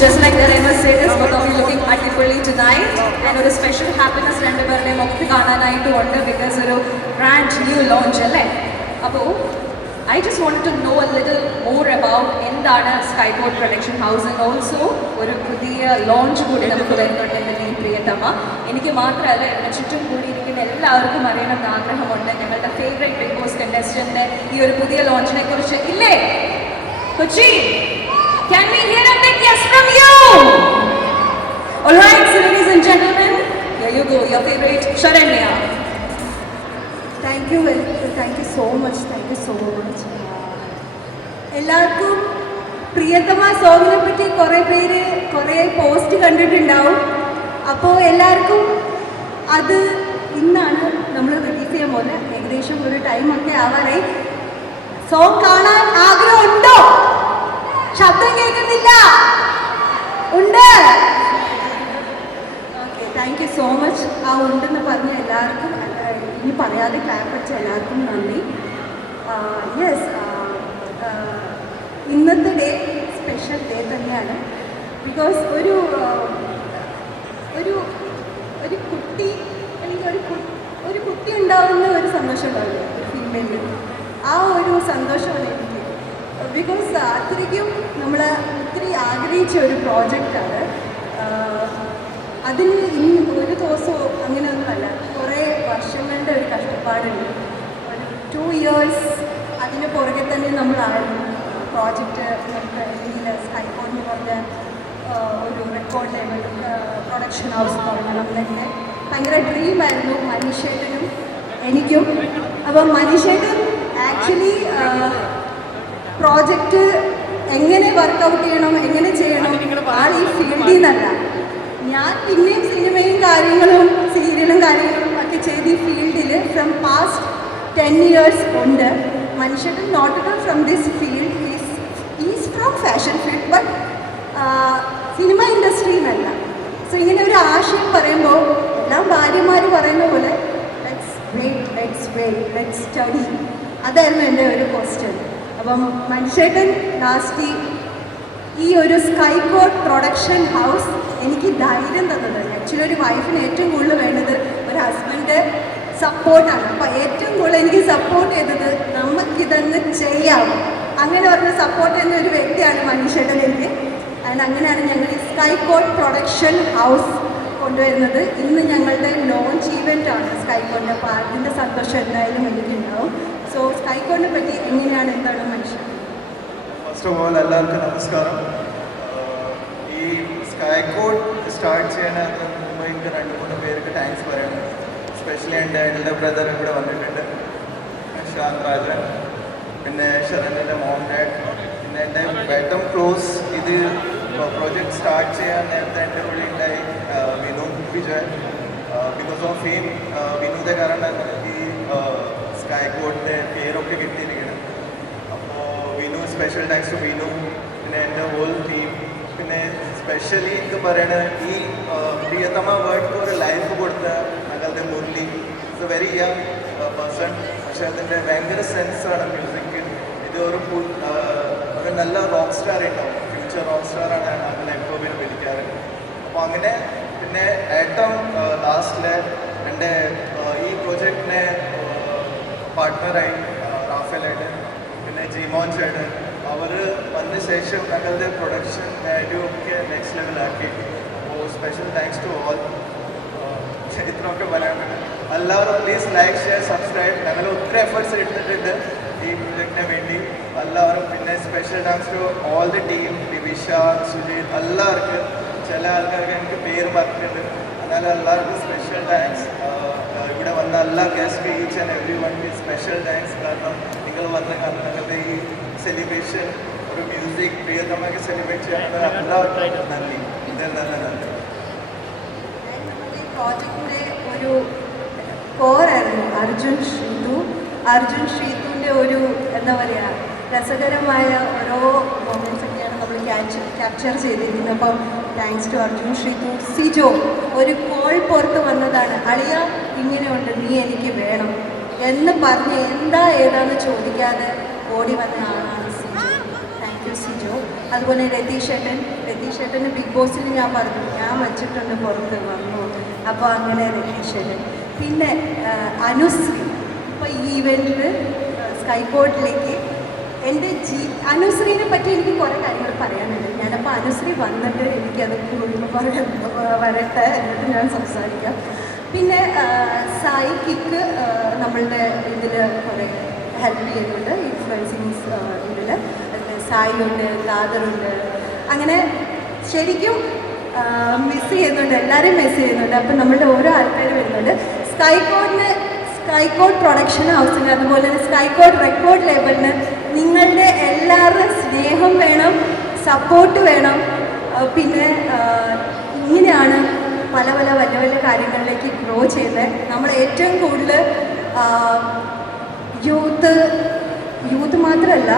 Just like that, I must say this, both of you looking beautifully tonight. And a special happiness രണ്ടുപേരുടെ മുഖത്ത് കാണാനായിട്ട് ഉണ്ട് because ഒരു brand new launch അല്ലേ. അപ്പോൾ I just wanted to know a little more about എന്താണ് സ്കൈപോർട്ട് production house and also ഒരു പുതിയ ലോഞ്ച് കൂടി നമുക്ക് വരുന്നുണ്ട് എൻ്റെ പ്രിയതമ. എനിക്ക് മാത്രമല്ല എൻ്റെ ചുറ്റും കൂടിയിരിക്കുന്ന എല്ലാവർക്കും അറിയണമെന്ന് ആഗ്രഹമുണ്ട് ഞങ്ങളുടെ ഫേവറേറ്റ് ബിഗ് ബോസ് കണ്ടസ്റ്റൻ്റ് ഈ ഒരു പുതിയ ലോഞ്ചിനെ കുറിച്ച് ഇല്ലേ Kochi? Can we hear a big yes from you? All right, so ladies and gentlemen, here you go, your favorite Sharanya. Thank you so much. എല്ലാവർക്കും പ്രിയതമ സോങ്ങിനെ പറ്റി കുറേ പോസ്റ്റ് കണ്ടിട്ടുണ്ടാവും. അപ്പോൾ എല്ലാവർക്കും അത് ഇന്നാണ് നമ്മൾ റിലീസ് ചെയ്യാൻ പോകുന്നത്. ഏകദേശം ഒരു ടൈമൊക്കെ ആവാറായി. സോങ് കാണാൻ ആഗ്രഹമുണ്ടോ? ശബ്ദം കേൾക്കുന്നില്ല. ഉണ്ട്. Okay, thank you so much. ആ ഉണ്ടെന്ന് പറഞ്ഞ എല്ലാവർക്കും, ഇനി പറയാതെ ക്ലാപ്പ് വെച്ച എല്ലാവർക്കും നന്ദി. യെസ്, ഇന്നത്തെ ഡേ സ്പെഷ്യൽ ഡേ തന്നെയാണ്. ബിക്കോസ് ഒരു കുട്ടി അല്ലെങ്കിൽ ഒരു കുട്ടി ഉണ്ടാവുന്ന ഒരു സന്തോഷം ഉണ്ടാവില്ല ഒരു ഫീമെയിലിൽ. ആ ഒരു സന്തോഷമാണ് എനിക്ക്. ബിക്കോസ് അത്രയ്ക്കും നമ്മൾ ഒത്തിരി ആഗ്രഹിച്ച ഒരു പ്രോജക്റ്റാണ്. അതിന് ഇനി ഒരു ദിവസമോ അങ്ങനെയൊന്നുമല്ല, കുറേ വർഷങ്ങളുടെ ഒരു കഷ്ടപ്പാടുണ്ട്. ഒരു 2 years അതിന് പുറകെ തന്നെ നമ്മളായിരുന്നു. പ്രോജക്റ്റ് നമുക്ക് ഇന്ത്യയിൽ സ്കൈപോർട്ട് എന്ന് പറഞ്ഞ ഒരു റെക്കോർഡ് ലെവൽ പ്രൊഡക്ഷൻ ഹൗസ് തുടങ്ങണം എന്നൊക്കെ ഭയങ്കര ഡ്രീമായിരുന്നു മനീഷേട്ടനും എനിക്കും. അപ്പം മനീഷേട്ടൻ ആക്ച്വലി പ്രോജക്റ്റ് എങ്ങനെ വർക്കൗട്ട് ചെയ്യണം, എങ്ങനെ ചെയ്യണം, ആ ഈ ഫീൽഡിൽ നിന്നല്ല. ഞാൻ പിന്നെയും സിനിമയും കാര്യങ്ങളും സീരിയലും കാര്യങ്ങളും ഒക്കെ ചെയ്ത് ഈ ഫീൽഡിൽ ഫ്രം പാസ്റ്റ് 10 years ഉണ്ട്. മനുഷ്യൻ not at all from this field, is from fashion field, but cinema ഇൻഡസ്ട്രിയിൽ നിന്നല്ല. സോ ഇങ്ങനെ ഒരു ആശയം പറയുമ്പോൾ എല്ലാം ഭാര്യമാർ പറയുന്ന പോലെ ലെറ്റ്സ് സ്റ്റഡി. അതായിരുന്നു എൻ്റെ ഒരു ക്വസ്റ്റ്യൻ. അപ്പം മനുഷ്യൻ ലാസ്റ്റ് ഈ ഒരു സ്കൈപോർട്ട് പ്രൊഡക്ഷൻ ഹൗസ് എനിക്ക് ധൈര്യം തന്നത്. ആക്ച്വലി ഒരു വൈഫിന് ഏറ്റവും കൂടുതൽ വേണ്ടത് ഒരു ഹസ്ബൻഡ് സപ്പോർട്ടാണ്. അപ്പോൾ ഏറ്റവും കൂടുതൽ എനിക്ക് സപ്പോർട്ട് ചെയ്തത് നമുക്കിതങ്ങ് ചെയ്യാം അങ്ങനെ പറഞ്ഞ സപ്പോർട്ട് ചെയ്യുന്ന ഒരു വ്യക്തിയാണ് മനുഷ്യൻ എനിക്ക്. ആൻഡ് അങ്ങനെയാണ് ഞങ്ങൾ ഈ സ്കൈപോർട്ട് പ്രൊഡക്ഷൻ ഹൗസ് കൊണ്ടുവരുന്നത്. ഇന്ന് ഞങ്ങളുടെ ലോഞ്ച് ഈവൻ്റാണ് സ്കൈപോർട്ടിൻ്റെ. അപ്പോൾ അതിൻ്റെ സന്തോഷം എന്തായാലും എനിക്കുണ്ടാവും. സോ സ്കൈപോർട്ടിനെ പറ്റി എങ്ങനെയാണ്, എന്താണ് മനുഷ്യൻ? ഫസ്റ്റ് ഓഫ് ഓൾ എല്ലാവർക്കും നമസ്കാരം. ഈ സ്കൈപോർട്ട് സ്റ്റാർട്ട് ചെയ്യാനകത്ത് മുമ്പ് എനിക്ക് 2-3 പേർക്ക് താങ്ക്സ് പറയണം. എസ്പെഷ്യലി എൻ്റെ എൽഡർ ബ്രദർ ഇവിടെ വന്നിട്ടുണ്ട്, ശാന്ത് രാജൻ, പിന്നെ ശരണ്യൻ്റെ മോം ഡാഡ്, പിന്നെ എൻ്റെ ഏറ്റവും ക്ലോസ് ഇത് പ്രോജക്റ്റ് സ്റ്റാർട്ട് ചെയ്യാൻ നേരത്തെ എൻ്റെ കൂടെ ഉണ്ടായി Vinu Vijay. Because of him, വിനുവിൻ്റെ കാരണം ഈ സ്കൈപോർട്ടിൻ്റെ പേരൊക്കെ കിട്ടിയിരിക്കുന്നത്. അപ്പോൾ Vinu, special thanks to Vinu, പിന്നെ എൻ്റെ ഹോൾ ടീം. പിന്നെ സ്പെഷ്യലി ഇത് പറയണത് ഈ പ്രിയതമ വേർഡ്ക്ക് ഒരു ലൈഫ് കൊടുത്ത ഞങ്ങളുടെ Murali. It's A very young person, പക്ഷെ അതിൻ്റെ ഭയങ്കര സെൻസാണ് മ്യൂസിക്. ഇത് ഒരു നല്ല റോക്ക് സ്റ്റാർ ഉണ്ടാവും, ഫ്യൂച്ചർ റോക്ക് സ്റ്റാറാണ് അങ്ങനെ എപ്പോഴും വിളിക്കാറ്. അപ്പോൾ അങ്ങനെ പിന്നെ ഏറ്റവും ലാസ്റ്റിലെ എൻ്റെ ഈ പ്രൊജക്റ്റിനെ പാർട്ട്ണറായി റാഫേലായിട്ട്, പിന്നെ ജിമോൻ ചേട്ടൻ, അവർ വന്ന ശേഷം ഞങ്ങളുടെ പ്രൊഡക്ഷൻ വാല്യൂ ഒക്കെ നെക്സ്റ്റ് ലെവലാക്കി. അപ്പോൾ സ്പെഷ്യൽ താങ്ക്സ് ടു ഓൾ. ഇത്രയൊക്കെ പറയാൻ പറ്റും. എല്ലാവരും പ്ലീസ് ലൈക്ക്, ഷെയർ, സബ്സ്ക്രൈബ്. ഞങ്ങൾ ഒത്തിരി എഫേർട്സ് എടുത്തിട്ടുണ്ട് ഈ പ്രൊജക്റ്റിന് വേണ്ടി എല്ലാവരും. പിന്നെ special thanks to all the team, Vivisha, Sujith, എല്ലാവർക്കും. ചില ആൾക്കാർക്ക് എനിക്ക് പേര് പറഞ്ഞിട്ടുണ്ട്, എന്നാലും എല്ലാവർക്കും സ്പെഷ്യൽ താങ്ക്സ്. ഇവിടെ വന്ന എല്ലാ guest, each and every one special thanks. കാരണം നിങ്ങൾ വന്ന കാരണം ഞങ്ങളുടെ ഈ സെലിബ്രേഷൻ, ഒരു മ്യൂസിക് പ്രിയതമൊക്കെ സെലിബ്രേറ്റ് ചെയ്യാനുള്ള എല്ലാവർക്കും നന്ദി. നന്ദി. പ്രോജക്റ്റിൻ്റെ ഒരു കോറായിരുന്നു അർജുൻ ശ്രീതുവിൻ്റെ ഒരു എന്താ പറയുക രസകരമായ ഓരോ മൊമെൻറ്റ്സ് ഒക്കെയാണ് നമ്മൾ ക്യാപ്ചർ ചെയ്തിരിക്കുന്നത്. അപ്പം താങ്ക്സ് ടു അർജുൻ ശ്രീതു. സിജോ ഒരു കോൾ പുറത്ത് വന്നതാണ്, അളിയ ഇങ്ങനെയുണ്ട്, നീ എനിക്ക് വേണം എന്ന് പറഞ്ഞ് ഏതാന്ന് ചോദിക്കാതെ ഓടി വന്ന ആളാണ് സിജോ. Thank you Sijo. അതുപോലെ രതീഷ് രതീഷേട്ടൻ്റെ ബിഗ് ബോസിൽ ഞാൻ പറഞ്ഞു ഞാൻ വെച്ചിട്ടുണ്ട് പുറത്ത് വന്നു. അപ്പോൾ അങ്ങനെ രതീഷേട്ടൻ. പിന്നെ അനുശ്രീ ഇപ്പോൾ ഈ ഇവൻറ്റിൽ സ്കൈകോട്ടിലേക്ക് എൻ്റെ അനുശ്രീനെ പറ്റി എനിക്ക് കുറേ കാര്യങ്ങൾ പറയാനുണ്ട്. ഞാനപ്പോൾ അനുശ്രീ വന്നിട്ട് എനിക്കത് വരട്ടെ എന്നിട്ട് ഞാൻ സംസാരിക്കാം. പിന്നെ സായി കിക്ക് നമ്മളുടെ ഇതിൽ കുറേ ഹെൽപ്പ് ചെയ്യുന്നുണ്ട്, ഇൻഫ്ലുവൻസിങ് ഇതിൽ സായി ഉണ്ട്, ഖാദറുണ്ട്. അങ്ങനെ ശരിക്കും മിസ് ചെയ്യുന്നുണ്ട്, എല്ലാവരും മിസ് ചെയ്യുന്നുണ്ട്. അപ്പം നമ്മളുടെ ഓരോ ആൾക്കാർ വരുന്നുണ്ട്. സ്കൈകോഡ് പ്രൊഡക്ഷൻ ഹൗസിന് അതുപോലെ തന്നെ സ്കൈകോഡ് റെക്കോർഡ് ലേബലിന് നിങ്ങളുടെ എല്ലാവരുടെയും സ്നേഹം വേണം, സപ്പോർട്ട് വേണം. പിന്നെ ഇങ്ങനെയാണ് പല വലിയ വലിയ കാര്യങ്ങളിലേക്ക് ഗ്രോ ചെയ്ത് നമ്മൾ ഏറ്റവും കൂടുതൽ യൂത്ത് മാത്രമല്ല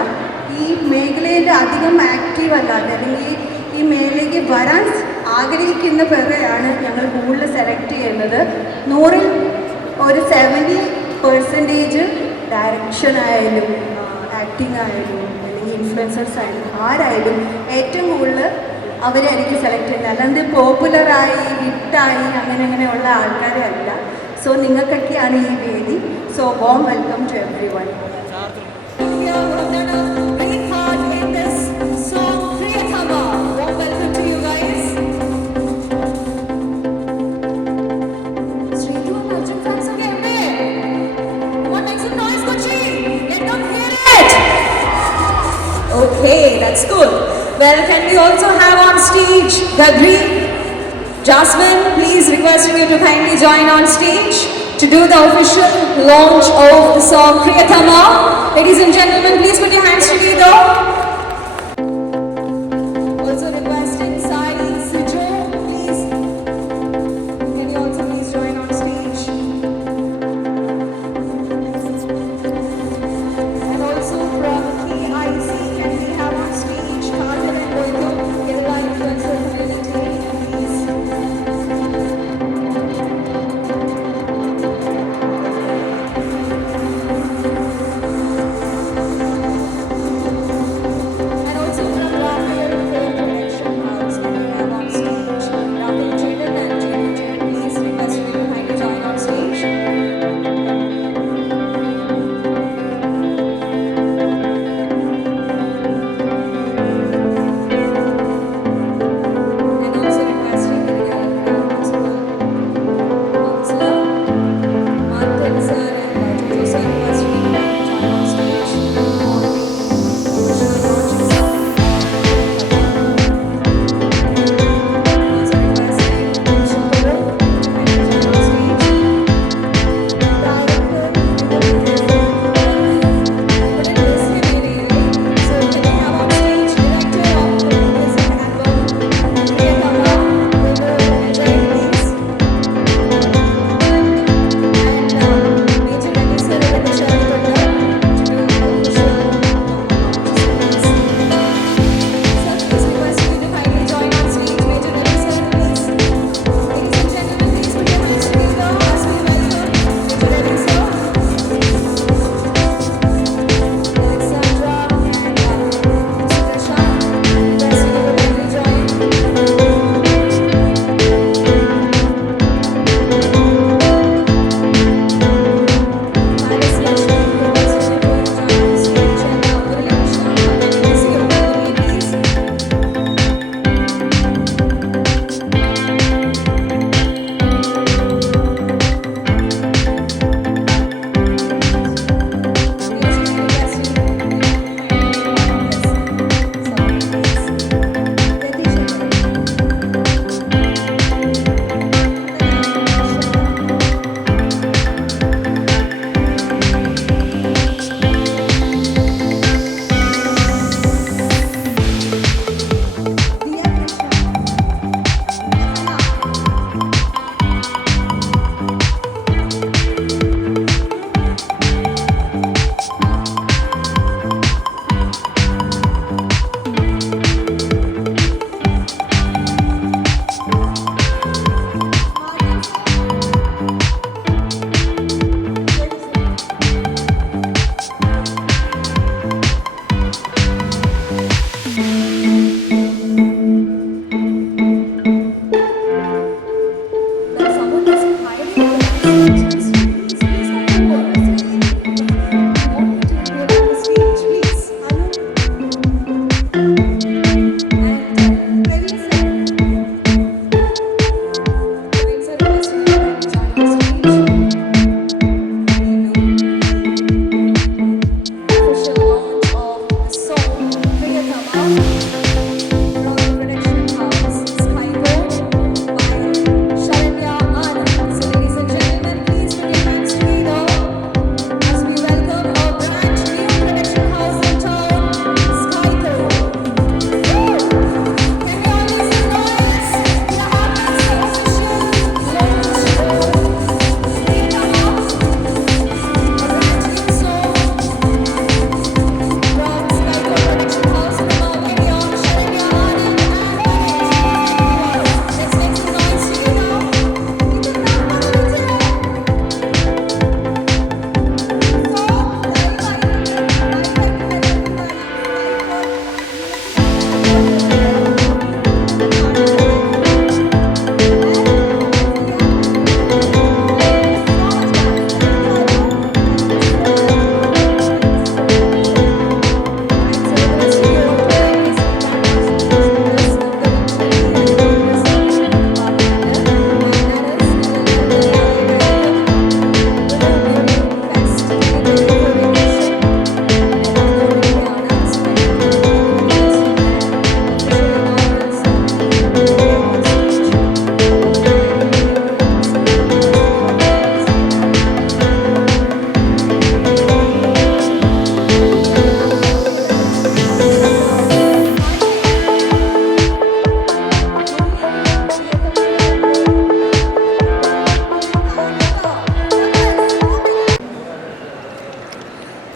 ഈ മേഖലയിൽ അധികം ആക്റ്റീവ് അല്ലാതെ അല്ലെങ്കിൽ ഈ മേഖലയ്ക്ക് വരാൻ ആഗ്രഹിക്കുന്നവരെയാണ് ഞങ്ങൾ കൂടുതൽ സെലക്ട് ചെയ്യുന്നത്. 100-ൽ ഒരു 70% ഡയറക്ഷൻ ആയാലും ആക്ടിങ് ആയാലും അല്ലെങ്കിൽ ഇൻഫ്ലുവൻസേഴ്സ് ആയാലും ആരായാലും ഏറ്റവും കൂടുതൽ അവരായിരിക്കും സെലക്ട് ചെയ്യുന്നത്. അല്ലാണ്ട് പോപ്പുലറായി ഹിറ്റായി അങ്ങനെയുള്ള ആൾക്കാരെ അല്ല. സോ നിങ്ങൾക്കൊക്കെയാണ് ഈ വേദി. So warm welcome to everyone. Okay, that's good. Well, can we also have on stage Gadri, Jasmine? Please requesting you to kindly join on stage to do the official launch of the song Priyatama. Ladies and gentlemen, please put your hands together. Also requesting Sai Sijo, please. Can you also please join on stage? And also from KIC, can we have on stage Kajal and Rohito, Kerala Influencer Community, please. from the production house Skygo by Sharanya Anand. So ladies and gentlemen, please put your hands together as we welcome our brand new production house in town, Skygo. Woo! Can we all make some noise? We are having the official launch of Freedom House, a brand new song from Skygo Production House from our very own Sharanya Anand and Wow. Let's make some noise together.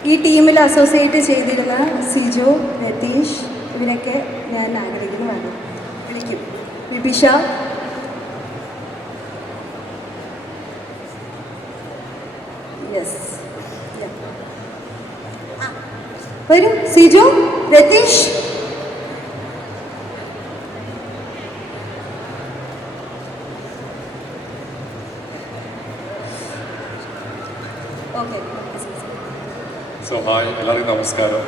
ഈ ടീമിൽ associate ചെയ്തിരുന്ന സിജോ, രതീഷ് ഇവരൊക്കെ ഞാൻ ആഗ്രഹിക്കുന്നതാണ്. വിളിക്കും. വിപിഷ, yes, വരൂ. Sijo, Ratheesh, okay. So hi, എല്ലാവർക്കും നമസ്കാരം.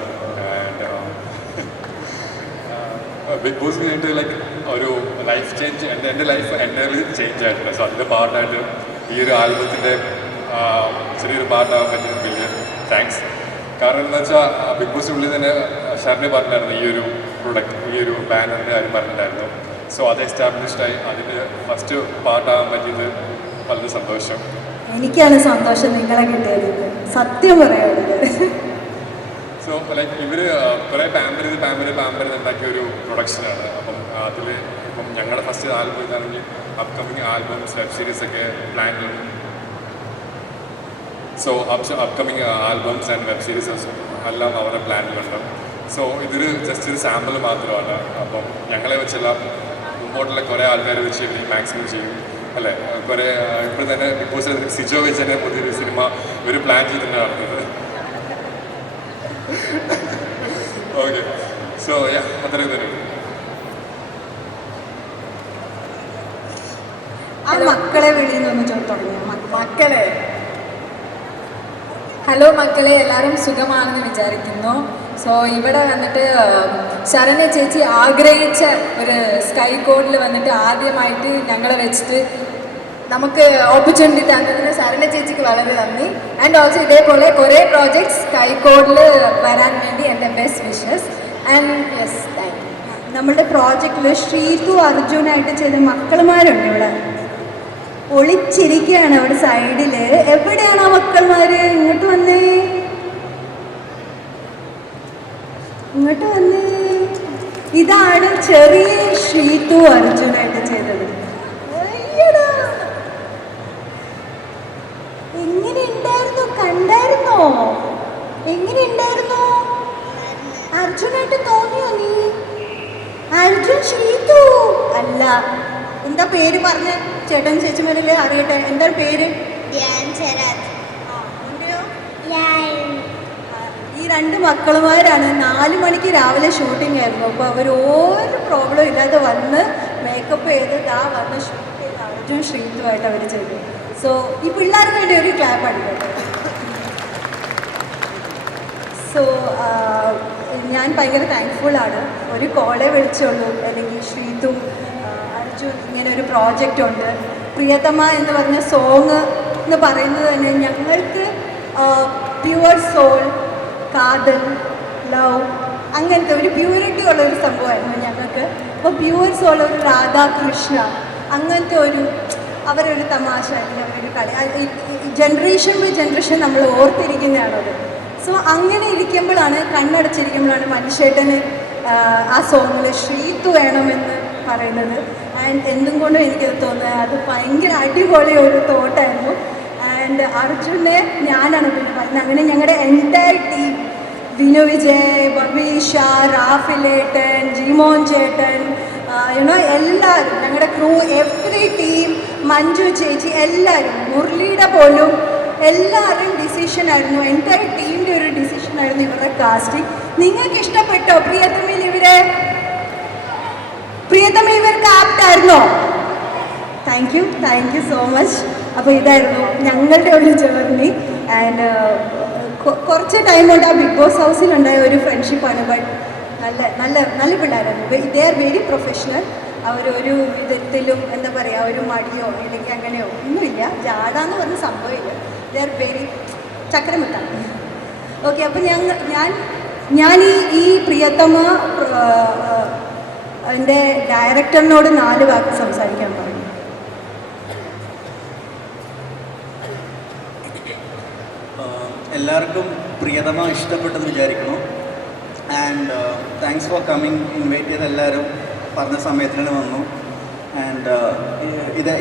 And big boss കഴിഞ്ഞിട്ട് ലൈക്ക് ഒരു ലൈഫ് ചേഞ്ച്, എൻ്റെ ലൈഫ് എൻ്റയർലി ചേഞ്ച് ആയിട്ടുണ്ട്. സോ അതിൻ്റെ പാർട്ടായിട്ട് ഈ ഒരു ആൽബത്തിൻ്റെ ചെറിയൊരു പാർട്ടാകാൻ പറ്റിയ വലിയ താങ്ക്സ്. കാരണം എന്താ വെച്ചാൽ ബിഗ് ബോസിനുള്ളിൽ തന്നെ ഷർണി പറഞ്ഞിട്ടുണ്ടായിരുന്നു ഈ ഒരു പ്രൊഡക്റ്റ്, ഈ ഒരു ബാനറിൻ്റെ കാര്യം പറഞ്ഞിട്ടുണ്ടായിരുന്നു. സോ അത് എസ്റ്റാബ്ലിഷ്ഡായി അതിൻ്റെ ഫസ്റ്റ് പാർട്ടാകാൻ പറ്റിയത് വളരെ സന്തോഷം. എനിക്കാണ് സന്തോഷം നിങ്ങളെ കിട്ടിയത്, സത്യം പറയുന്നത്. സോ ലൈക്ക് ഇവർ കുറേ പാമ്പർ ചെയ്ത് ഉണ്ടാക്കിയ ഒരു പ്രൊഡക്ഷനാണ്. അപ്പം അതിൽ ഇപ്പം ഞങ്ങളുടെ ഫസ്റ്റ് ആൽബം ഇതാണെങ്കിൽ അപ്കമിങ് ആൽബംസ്, വെബ് സീരീസ് ഒക്കെ പ്ലാനിലുണ്ട്. So upcoming albums and web series എല്ലാം അവരുടെ പ്ലാനിലുണ്ട്. സോ ഇതൊരു ജസ്റ്റ് ഒരു സാമ്പിൾ മാത്രമാണ്. അപ്പം ഞങ്ങളെ വെച്ചെല്ലാം മുമ്പോട്ടുള്ള കുറേ ആൾക്കാരെ വെച്ച് ഇവർ മാക്സിമം ചെയ്യും അല്ലേ. കുറേ ഇപ്പോൾ തന്നെ ബിഗ് ബോസ് സിജോ വെച്ച് തന്നെ പുതിയൊരു സിനിമ ഒരു പ്ലാൻ ചെയ്തിട്ടാണ് നടന്നത്. ഓക്കെ, സോ അത്രയും തന്നെ. ആ മക്കളെ വിളിയെന്നൊന്ന് തുടങ്ങിയ മക്കളെ, ഹലോ മക്കളെ, എല്ലാവരും സുഖമാണെന്ന് വിചാരിക്കുന്നു. സോ ഇവിടെ വന്നിട്ട് ശരണ്യ ചേച്ചി ആഗ്രഹിച്ച ഒരു സ്കൈ കോഡിൽ വന്നിട്ട് ആദ്യമായിട്ട് ഞങ്ങളെ വെച്ചിട്ട് നമുക്ക് ഓപ്പർച്യൂണിറ്റി തന്നതിന് ശരണ്യ ചേച്ചിക്ക് വളരെ നന്ദി. ആൻഡ് ഓൾസോ ഇതേപോലെ കുറേ പ്രോജക്ട്സ് സ്കൈ കോഡിൽ വരാൻ വേണ്ടി എൻ്റെ best wishes. And yes, thank you. നമ്മുടെ പ്രോജക്റ്റിൽ ശ്രീതു അർജുനായിട്ട് ചെയ്ത മക്കളുമാരുണ്ട് ഇവിടെ, ഒളിച്ചിരിക്കുകയാണ് അവിടെ സൈഡിൽ. എവിടെയാണ് ആ മക്കളുമാര്? ഇങ്ങോട്ട് വന്നേ, ഇങ്ങോട്ട് വന്നേ. ഇതാണ് ചെറിയ ശ്രീതു അർജുനായിട്ട് ചെയ്തത്. അയ്യടാ, എങ്ങനെ ഉണ്ടായിരുന്നു? കണ്ടായിരുന്നോ? എങ്ങനെ ഉണ്ടായിരുന്നു? അർജുനായിട്ട് തോന്നിയോ നീ? അർജുൻ ശ്രീതു അല്ല. എന്താ പേര് പറഞ്ഞ ചേട്ടൻ ചേച്ചിമാരല്ലേ അറിയട്ടെ, എന്താ പേര്? ഈ രണ്ട് മക്കളുമാരാണ്. 4 മണിക്ക് രാവിലെ ഷൂട്ടിംഗ് ആയിരുന്നു. അപ്പോൾ അവർ ഒരു പ്രോബ്ലം ഇല്ലാതെ വന്ന് മേക്കപ്പ് ചെയ്ത് വന്ന് ഷൂട്ട് ചെയ്ത് അർജുൻ ശ്രീതുമായിട്ട് അവർ ചെയ്തു. സോ ഈ പിള്ളേർക്ക് വേണ്ടി ഒരു ക്ലാപ്പ് അടിക്കട്ടെ. സോ ഞാൻ ഭയങ്കര താങ്ക്ഫുള്ളാണ്. ഒരു കോളേ വിളിച്ചുള്ളൂ, അല്ലെങ്കിൽ ശ്രീതു അർജുൻ ഇങ്ങനെ ഒരു പ്രോജക്റ്റ് ഉണ്ട്. പ്രിയതമ എന്ന് പറഞ്ഞ സോങ് എന്ന് പറയുന്നത് തന്നെ ഞങ്ങൾക്ക് പ്യുവർ സോൾ, കാതൽ, ലവ് അങ്ങനത്തെ ഒരു പ്യൂരിറ്റി ഉള്ള ഒരു സംഭവമായിരുന്നു ഞങ്ങൾക്ക്. അപ്പോൾ പ്യൂർ സോൾ ഒരു രാധാകൃഷ്ണ അങ്ങനത്തെ ഒരു അവരൊരു തമാശ അല്ലെങ്കിൽ അവരൊരു കളി ജനറേഷൻ ബൈ ജനറേഷൻ നമ്മൾ ഓർത്തിരിക്കുന്നതാണത്. സോ അങ്ങനെ ഇരിക്കുമ്പോഴാണ് കണ്ണടച്ചിരിക്കുമ്പോഴാണ് മനുഷ്യേട്ടന് ആ സോങ്ങിൽ ശ്രീത്തു വേണമെന്ന് പറയുന്നത്. ആൻഡ് എന്തും കൊണ്ടും എനിക്കത് തോന്നുന്നത് അത് ഭയങ്കര അടിപൊളി ഒരു തോട്ടായിരുന്നു. ആൻഡ് അർജുനെ ഞാനാണ് പിന്നെ പറഞ്ഞത്. അങ്ങനെ ഞങ്ങളുടെ എൻറ്റയർ ടീം വിനു വിജയ്, ബബീഷ, റാഫിലേട്ടൻ, ജിമോൻ ചേട്ടൻ, എല്ലാവരും ഞങ്ങളുടെ ക്രൂ, എവ്രി ടീം, മഞ്ജു ചേച്ചി, എല്ലാവരും, മുരളിയുടെ പോലും എല്ലാവരും ഡിസിഷനായിരുന്നു. എൻറ്റയർ ടീമിൻ്റെ ഒരു ഡിസിഷനായിരുന്നു ഇവരുടെ കാസ്റ്റിംഗ്. നിങ്ങൾക്ക് ഇഷ്ടപ്പെട്ടോ പ്രിയതമയിൽ ഇവർക്ക് ആപ്റ്റായിരുന്നോ? Thank you so much. അപ്പോൾ ഇതായിരുന്നു ഞങ്ങളുടെ ഒരു ജേർണി. ആൻഡ് കുറച്ച് ടൈം കൊണ്ട് ആ ബിഗ് ബോസ് ഹൗസിലുണ്ടായ ഒരു ഫ്രണ്ട്ഷിപ്പാണ്. ബട്ട് നല്ല പിള്ളേരായിരുന്നു. They are very professional. അവരൊരു വിധത്തിലും എന്താ പറയുക ഒരു മടിയോ അല്ലെങ്കിൽ അങ്ങനെയോ ഒന്നുമില്ല. ജാടാന്ന് പറഞ്ഞ സംഭവമില്ല. ദേ ആർ വെരി ചക്രമിട്ടാണ്. ഓക്കെ, അപ്പോൾ ഞാൻ ഈ പ്രിയതമ എൻ്റെ ഡയറക്ടറിനോട് 4 വാക്ക് സംസാരിക്കാൻ പറഞ്ഞു. എല്ലാവർക്കും പ്രിയതമ ഇഷ്ടപ്പെട്ടെന്ന് വിചാരിക്കുന്നു. And thanks for coming. Invite ചെയ്ത എല്ലാവരും പറഞ്ഞ സമയത്തിന് തന്നെ വന്നു. ആൻഡ്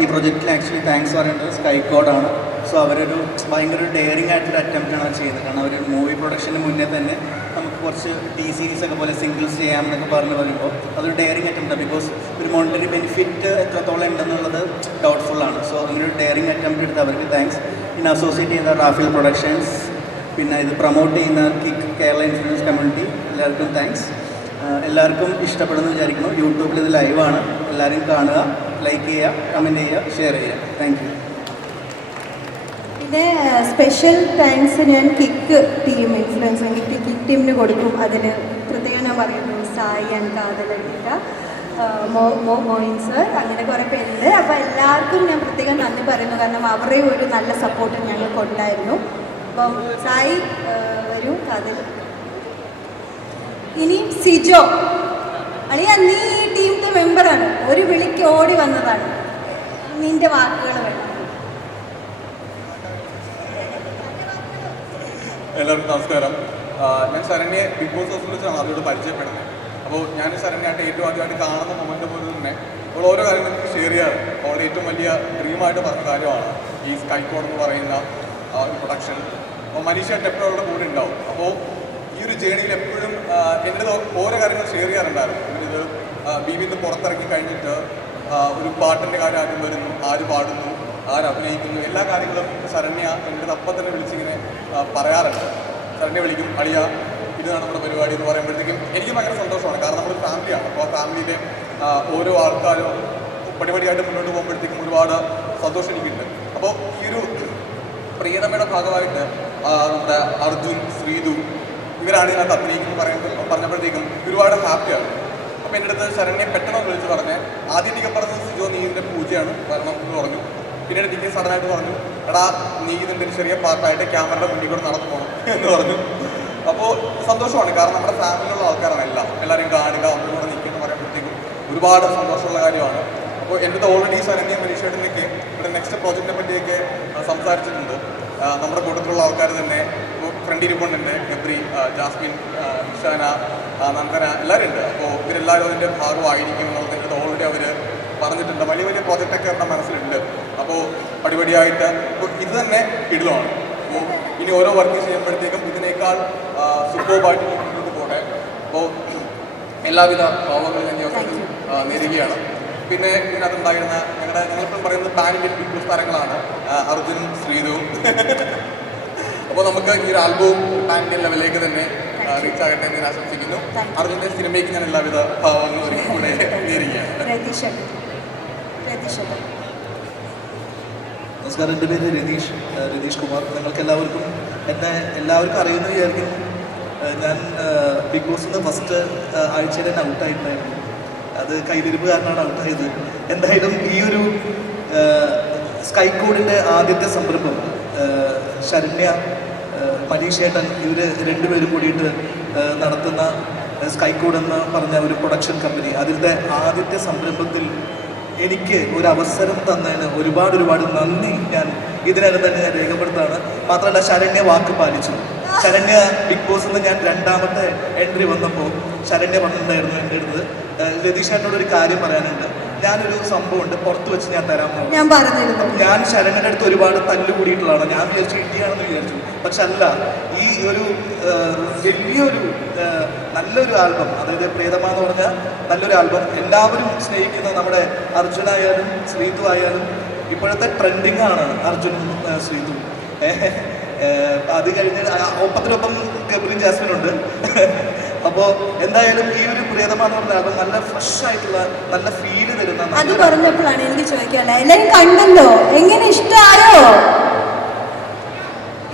ഈ പ്രൊജക്റ്റിൽ ആക്ച്വലി താങ്ക്സ് പറയേണ്ടത് സ്കൈക്കോഡാണ്. സോ അവരൊരു ഭയങ്കര ഒരു ഡെയറിങ് ആയിട്ടുള്ള അറ്റംപ്റ്റാണ് അവർ ചെയ്യുന്നത്. കാരണം അവർ മൂവി പ്രൊഡക്ഷന് മുന്നേ തന്നെ നമുക്ക് കുറച്ച് സീരീസ് ഒക്കെ പോലെ സിംഗിൾസ് ചെയ്യാമെന്നൊക്കെ പറഞ്ഞു പറയുമ്പോൾ അതൊരു ഡെയറിങ് അറ്റംപ്റ്റാണ്. ബിക്കോസ് ഒരു മോണിറ്ററി ബെനിഫിറ്റ് എത്രത്തോളം ഉണ്ടെന്നുള്ളത് ഡൗട്ട്ഫുള്ളാണ്. സോ അങ്ങനെ ഒരു ഡെയറിങ് അറ്റംപ്റ്റ് എടുത്ത് അവർക്ക് താങ്ക്സ്. പിന്നെ അസോസിയേറ്റ് ചെയ്യുന്ന റാഫേൽ പ്രൊഡക്ഷൻസ്, പിന്നെ ഇത് പ്രൊമോട്ട് ചെയ്യുന്ന കിക്ക് കേരള ഇൻഫ്ലുവൻസ് കമ്മ്യൂണിറ്റി, എല്ലാവർക്കും താങ്ക്സ്. എല്ലാവർക്കും ഇഷ്ടപ്പെടുമെന്ന് വിചാരിക്കുന്നു. യൂട്യൂബിൽ ഇത് ലൈവാണ്. എല്ലാവരും കാണുക, ലൈക്ക് ചെയ്യുക, കമൻറ്റ് ചെയ്യുക, ഷെയർ ചെയ്യുക. Thank you. പിന്നെ സ്പെഷ്യൽ താങ്ക്സ് ഞാൻ കിക്ക് ടീം ഇൻഫ്ലുവൻസ് കിക്ക് ടീമിന് കൊടുക്കും. അതിന് പ്രത്യേകം ഞാൻ പറയുന്നു സായി ആൻഡ് കാതലിക്ക, മോയിൻ സർ, അങ്ങനെ കുറേ പേരുണ്ട്. അപ്പോൾ എല്ലാവർക്കും ഞാൻ പ്രത്യേകം നന്ദി പറയുന്നു. കാരണം അവരുടെ ഒരു നല്ല സപ്പോർട്ട് ഞങ്ങൾക്കുണ്ടായിരുന്നു. അപ്പം സായി വരൂ, കാതൽ. ഇനി സിജോ അളിയ, നീ ഈ ടീമിൻ്റെ മെമ്പറാണ്. ഒരു വിളിക്ക് ഓടി വന്നതാണ്. നിൻ്റെ വാക്കുകൾ വേണം. എല്ലാവർക്കും നമസ്കാരം. ഞാൻ ശരണ്യെ ബിഗ് ബോസ് ഹൗസിൽ വെച്ചാണ് ആദ്യമായിട്ട് പരിചയപ്പെടുന്നത്. അപ്പോൾ ഞാൻ ശരണ്യായിട്ട് ഏറ്റവും ആദ്യമായിട്ട് കാണുന്ന മൊമെൻ്റ് പോലെ തന്നെ അവൾ ഓരോ കാര്യങ്ങളും എനിക്ക് ഷെയർ ചെയ്യാറ്. അവളുടെ ഏറ്റവും വലിയ ഡ്രീമായിട്ട് പറഞ്ഞ കാര്യമാണ് ഈ സ്കൈക്കോഡ് എന്ന് പറയുന്ന ഒരു പ്രൊഡക്ഷൻ. അപ്പോൾ മനീഷയായിട്ട് എപ്പോഴും അവളുടെ കൂടെ ഉണ്ടാവും. അപ്പോൾ ഈ ഒരു ജേണിയിൽ എപ്പോഴും എൻ്റെ ഓരോ കാര്യങ്ങൾ ഷെയർ ചെയ്യാറുണ്ടായിരുന്നു. ഇത് ബിബിന്ന് പുറത്തിറങ്ങി കഴിഞ്ഞിട്ട് ഒരു പാട്ടിൻ്റെ കാര്യം ആദ്യം വരുന്നു, ആര് പാടുന്നു, ആരഭിനയിക്കുന്നു, എല്ലാ കാര്യങ്ങളും ശരണ്യ എൻ്റെ അപ്പം തന്നെ വിളിച്ചിങ്ങനെ പറയാറുണ്ട്. ശരണ്യ വിളിക്കും, അളിയ ഇതാണ് നമ്മുടെ പരിപാടി എന്ന് പറയുമ്പോഴത്തേക്കും എനിക്ക് ഭയങ്കര സന്തോഷമാണ്. കാരണം നമ്മളൊരു ഫാമിലിയാണ്. അപ്പോൾ ആ ഫാമിലിയിലെ ഓരോ ആൾക്കാരും പടിപടിയായിട്ട് മുന്നോട്ട് പോകുമ്പോഴത്തേക്കും ഒരുപാട് സന്തോഷം എനിക്കുണ്ട്. അപ്പോൾ ഈ ഒരു പ്രിയതമയുടെ ഭാഗമായിട്ട് നമ്മുടെ അർജുൻ, ശ്രീതു ഇവരാണ് ഇതിനകത്ത് അഭിനയിക്കുന്നത് പറഞ്ഞപ്പോഴത്തേക്കും ഒരുപാട് ഹാപ്പിയാണ്. അപ്പോൾ എൻ്റെ അടുത്ത് ശരണ്യെ പെട്ടെന്ന് വിളിച്ച് പറഞ്ഞ് ആദ്യം എനിക്ക് പറഞ്ഞത് സിജോ നീ ഇതിൻ്റെ പൂജയാണ് വരണം എന്ന് പറഞ്ഞു. പിന്നീട് എനിക്ക് സഡനായിട്ട് പറഞ്ഞു, എടാ നീ ഇതിൻ്റെ ഒരു ചെറിയ പാർട്ടായിട്ട് ക്യാമറയുടെ മുന്നിൽ കൂടെ നടന്നു പോകണം എന്ന് പറഞ്ഞു. അപ്പോൾ സന്തോഷമാണ്. കാരണം നമ്മുടെ ഫാമിലിയിലുള്ള ആൾക്കാരാണ് എല്ലാവരും കാണുക, നമ്മുടെ കൂടെ നിൽക്കുക എന്ന് പറയുമ്പോഴത്തേക്കും ഒരുപാട് സന്തോഷമുള്ള കാര്യമാണ്. അപ്പോൾ എൻ്റെ അടുത്ത് ഓൾറെഡി ശരണ്യ മനീഷേട്ടനൊക്കെ ഇവിടെ നെക്സ്റ്റ് പ്രോജക്റ്റിനെ പറ്റിയൊക്കെ സംസാരിച്ചിട്ടുണ്ട്. നമ്മുടെ കൂട്ടത്തിലുള്ള ആൾക്കാർ തന്നെ ഇപ്പോൾ ഫ്രണ്ട് ഇരിപ്പുണ്ടുണ്ട്, ഗബ്രി, ജാസ്മിൻ, ഇഷാന, നന്ദന എല്ലാവരും ഉണ്ട്. അപ്പോൾ ഇവരെല്ലാവരും അതിൻ്റെ ഭാഗമായിരിക്കും എന്നുള്ളത് എൻ്റെ അടുത്ത് ഓൾറെഡി അവർ പറഞ്ഞിട്ടുണ്ട്. വലിയ വലിയ പ്രോജക്റ്റൊക്കെ നമ്മുടെ മനസ്സിലുണ്ട്. അപ്പോൾ പടിപടിയായിട്ട് ഇപ്പോൾ ഇത് തന്നെ ഇടലാണ്. അപ്പോൾ ഇനി ഓരോ വർക്ക് ചെയ്യുമ്പോഴത്തേക്കും ഇതിനേക്കാൾ സൂപ്പർബായിട്ട് മുന്നോട്ട് പോകട്ടെ. അപ്പോൾ എല്ലാവിധ ഭാവങ്ങളും ഞാൻ നേരുകയാണ്. പിന്നെ ഇതിനകത്തുണ്ടായിരുന്ന ഞങ്ങളിപ്പം പറയുന്നത് പാനിൻ്റെ ബിഗ് ബോസ് താരങ്ങളാണ് അർജുനും ശ്രീതുവും. അപ്പോൾ നമുക്ക് ഈ ഒരു ആൽബവും പാനിൻ്റെ ലെവലിലേക്ക് തന്നെ റീച്ച് ആകട്ടെ എന്ന് ഞാൻ ആശംസിക്കുന്നു. അർജുൻ്റെ സിനിമയ്ക്ക് ഞാൻ എല്ലാവിധ ഭാവങ്ങളും കൂടെ നേരുകയാണ്. നമസ്കാരം, എൻ്റെ പേര് രതീഷ് കുമാർ. നിങ്ങൾക്ക് എല്ലാവർക്കും അറിയുന്ന വിചാരിക്കുന്നു. ഞാൻ ബിഗ് ബോസിൻ്റെ ഫസ്റ്റ് ആഴ്ചയിൽ തന്നെ ഔട്ടായിട്ടുണ്ടായിരുന്നു. അത് കയ്യിലിരിപ്പ് കാരണമാണ് ഔട്ടായത്. എന്തായാലും ഈ ഒരു സ്കൈക്കോഡിൻ്റെ ആദ്യത്തെ സംരംഭം ശരണ്യ, മനീഷേട്ടൻ ഇവർ രണ്ടുപേരും കൂടിയിട്ട് നടത്തുന്ന സ്കൈകോഡ് എന്ന് പറഞ്ഞ ഒരു പ്രൊഡക്ഷൻ കമ്പനി, അതിൻ്റെ ആദ്യത്തെ സംരംഭത്തിൽ എനിക്ക് ഒരു അവസരം തന്നതിന് ഒരുപാട് നന്ദി ഞാൻ ഇതിനകം തന്നെ ഞാൻ രേഖപ്പെടുത്താണ്. മാത്രമല്ല ശരണ്യ വാക്ക് പാലിച്ചു. ശരണ്യ ബിഗ് ബോസിൽ നിന്ന് ഞാൻ 2ാമത്തെ എൻട്രി വന്നപ്പോൾ ശരണ്യ പറഞ്ഞിട്ടുണ്ടായിരുന്നു എൻ്റെ അടുത്ത്, രതീഷേട്ടനോട് ഒരു കാര്യം പറയാനുണ്ട്, ഞാനൊരു സംഭവമുണ്ട് പുറത്ത് വെച്ച് ഞാൻ തരാൻ പോകും. ഞാൻ പറഞ്ഞിരുന്നു. ഞാൻ ശരണ്യൻ്റെ അടുത്ത് ഒരുപാട് തല്ലുകൂടിയിട്ടുള്ളതാണ്. ഞാൻ വിചാരിച്ചു ഇടിയാണെന്ന് വിചാരിച്ചു. പക്ഷെ അല്ല, ഈ ഒരു വലിയൊരു നല്ലൊരു ആൽബം, അതായത് പ്രേതമ എന്ന് പറഞ്ഞാൽ നല്ലൊരു ആൽബം, എല്ലാവരും സ്നേഹിക്കുന്ന നമ്മുടെ അർജുനായാലും ശ്രീതു ആയാലും ഇപ്പോഴത്തെ ട്രെൻഡിങ് ആണ് അർജുനും ശ്രീതു. അത് കഴിഞ്ഞ് ഒപ്പത്തിനൊപ്പം ഗബ്രിൻ ജാസ്മിൻ ഉണ്ട്. അപ്പോൾ എന്തായാലും ഈ ഒരു പ്രേതമ എന്ന് പറഞ്ഞ ആൽബം നല്ല ഫ്രഷ് ആയിട്ടുള്ള നല്ല ഫീല് തരുന്ന. അത് പറഞ്ഞപ്പോഴാണ് എനിക്ക് ചോദിക്കാനുള്ള, എല്ലാവരും കണ്ടല്ലോ, എങ്ങനെ ഇഷ്ടമായോ?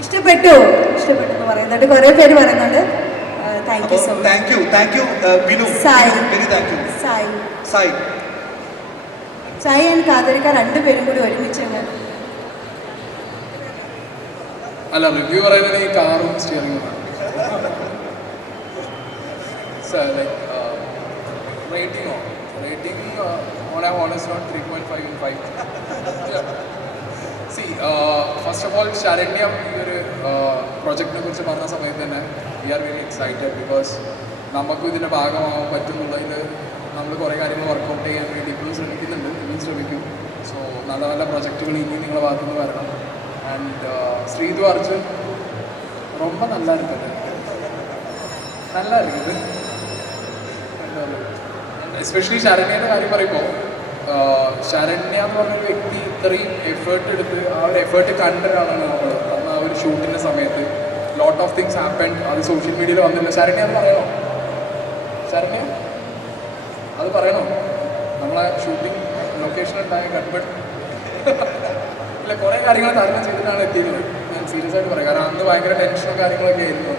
ഇഷ്ടപ്പെട്ടു എന്ന് പറയുന്നുണ്ട്, കുറേ പേര് പറയുന്നുണ്ട്. Thank you so much. Thank you Binu. Sai. Very thank you. Sai and Katharika രണ്ടുപേരും കൂടി ഒരുമിച്ച് അല്ല, റിവ്യൂ പറയുന്നത് ഈ കാറും സ്റ്റിയറിംഗുമാണ്. Rating on a honest note 3.5 in 5. സി ഫസ്റ്റ് ഓഫ് ഓൾ ശരണ്യ ഈ ഒരു പ്രൊജക്റ്റിനെ കുറിച്ച് പറഞ്ഞ സമയത്ത് തന്നെ we are very excited, because നമുക്കും ഇതിൻ്റെ ഭാഗമാവാൻ പറ്റുന്നുള്ളതിൽ നമ്മൾ കുറേ കാര്യങ്ങൾ വർക്കൗട്ട് ചെയ്യാൻ വേണ്ടി ഇപ്പോഴും ശ്രമിക്കുന്നുണ്ട്, ഇനിയും ശ്രമിക്കും. സോ നല്ല പ്രൊജക്റ്റുകൾ ഇനിയും നിങ്ങളുടെ ഭാഗത്തുനിന്ന് വരണം. ആൻഡ് ശ്രീതു അർജുൻ ரொம்ப நல்லா இருக்குது. എസ്പെഷ്യലി ശരണ്യയുടെ കാര്യം പറയുമ്പോൾ, ശരണ്യ എന്ന് പറഞ്ഞൊരു വ്യക്തി ഇത്രയും എഫേർട്ട് എടുത്ത് ആ ഒരു എഫേർട്ട് കണ്ടിട്ടാണ് നമ്മൾ അന്ന് ആ ഒരു ഷൂട്ടിൻ്റെ സമയത്ത് ലോട്ട് ഓഫ് തിങ്സ് ഹാപ്പൻ. അത് സോഷ്യൽ മീഡിയയിൽ വന്നില്ല. ശരണ്യ അത് പറയണോ? ശരണ്യ അത് പറയണോ? നമ്മളെ ഷൂട്ടിംഗ് ലൊക്കേഷൻ ഉണ്ടായ ഗഡ്ബഡ് ഇല്ല, കുറേ കാര്യങ്ങൾ തരണം ചെയ്തിട്ടാണ് എത്തിയത്. ഞാൻ സീരിയസ് ആയിട്ട് പറയാം, കാരണം അന്ന് ഭയങ്കര ടെൻഷനും കാര്യങ്ങളൊക്കെ ആയിരുന്നു.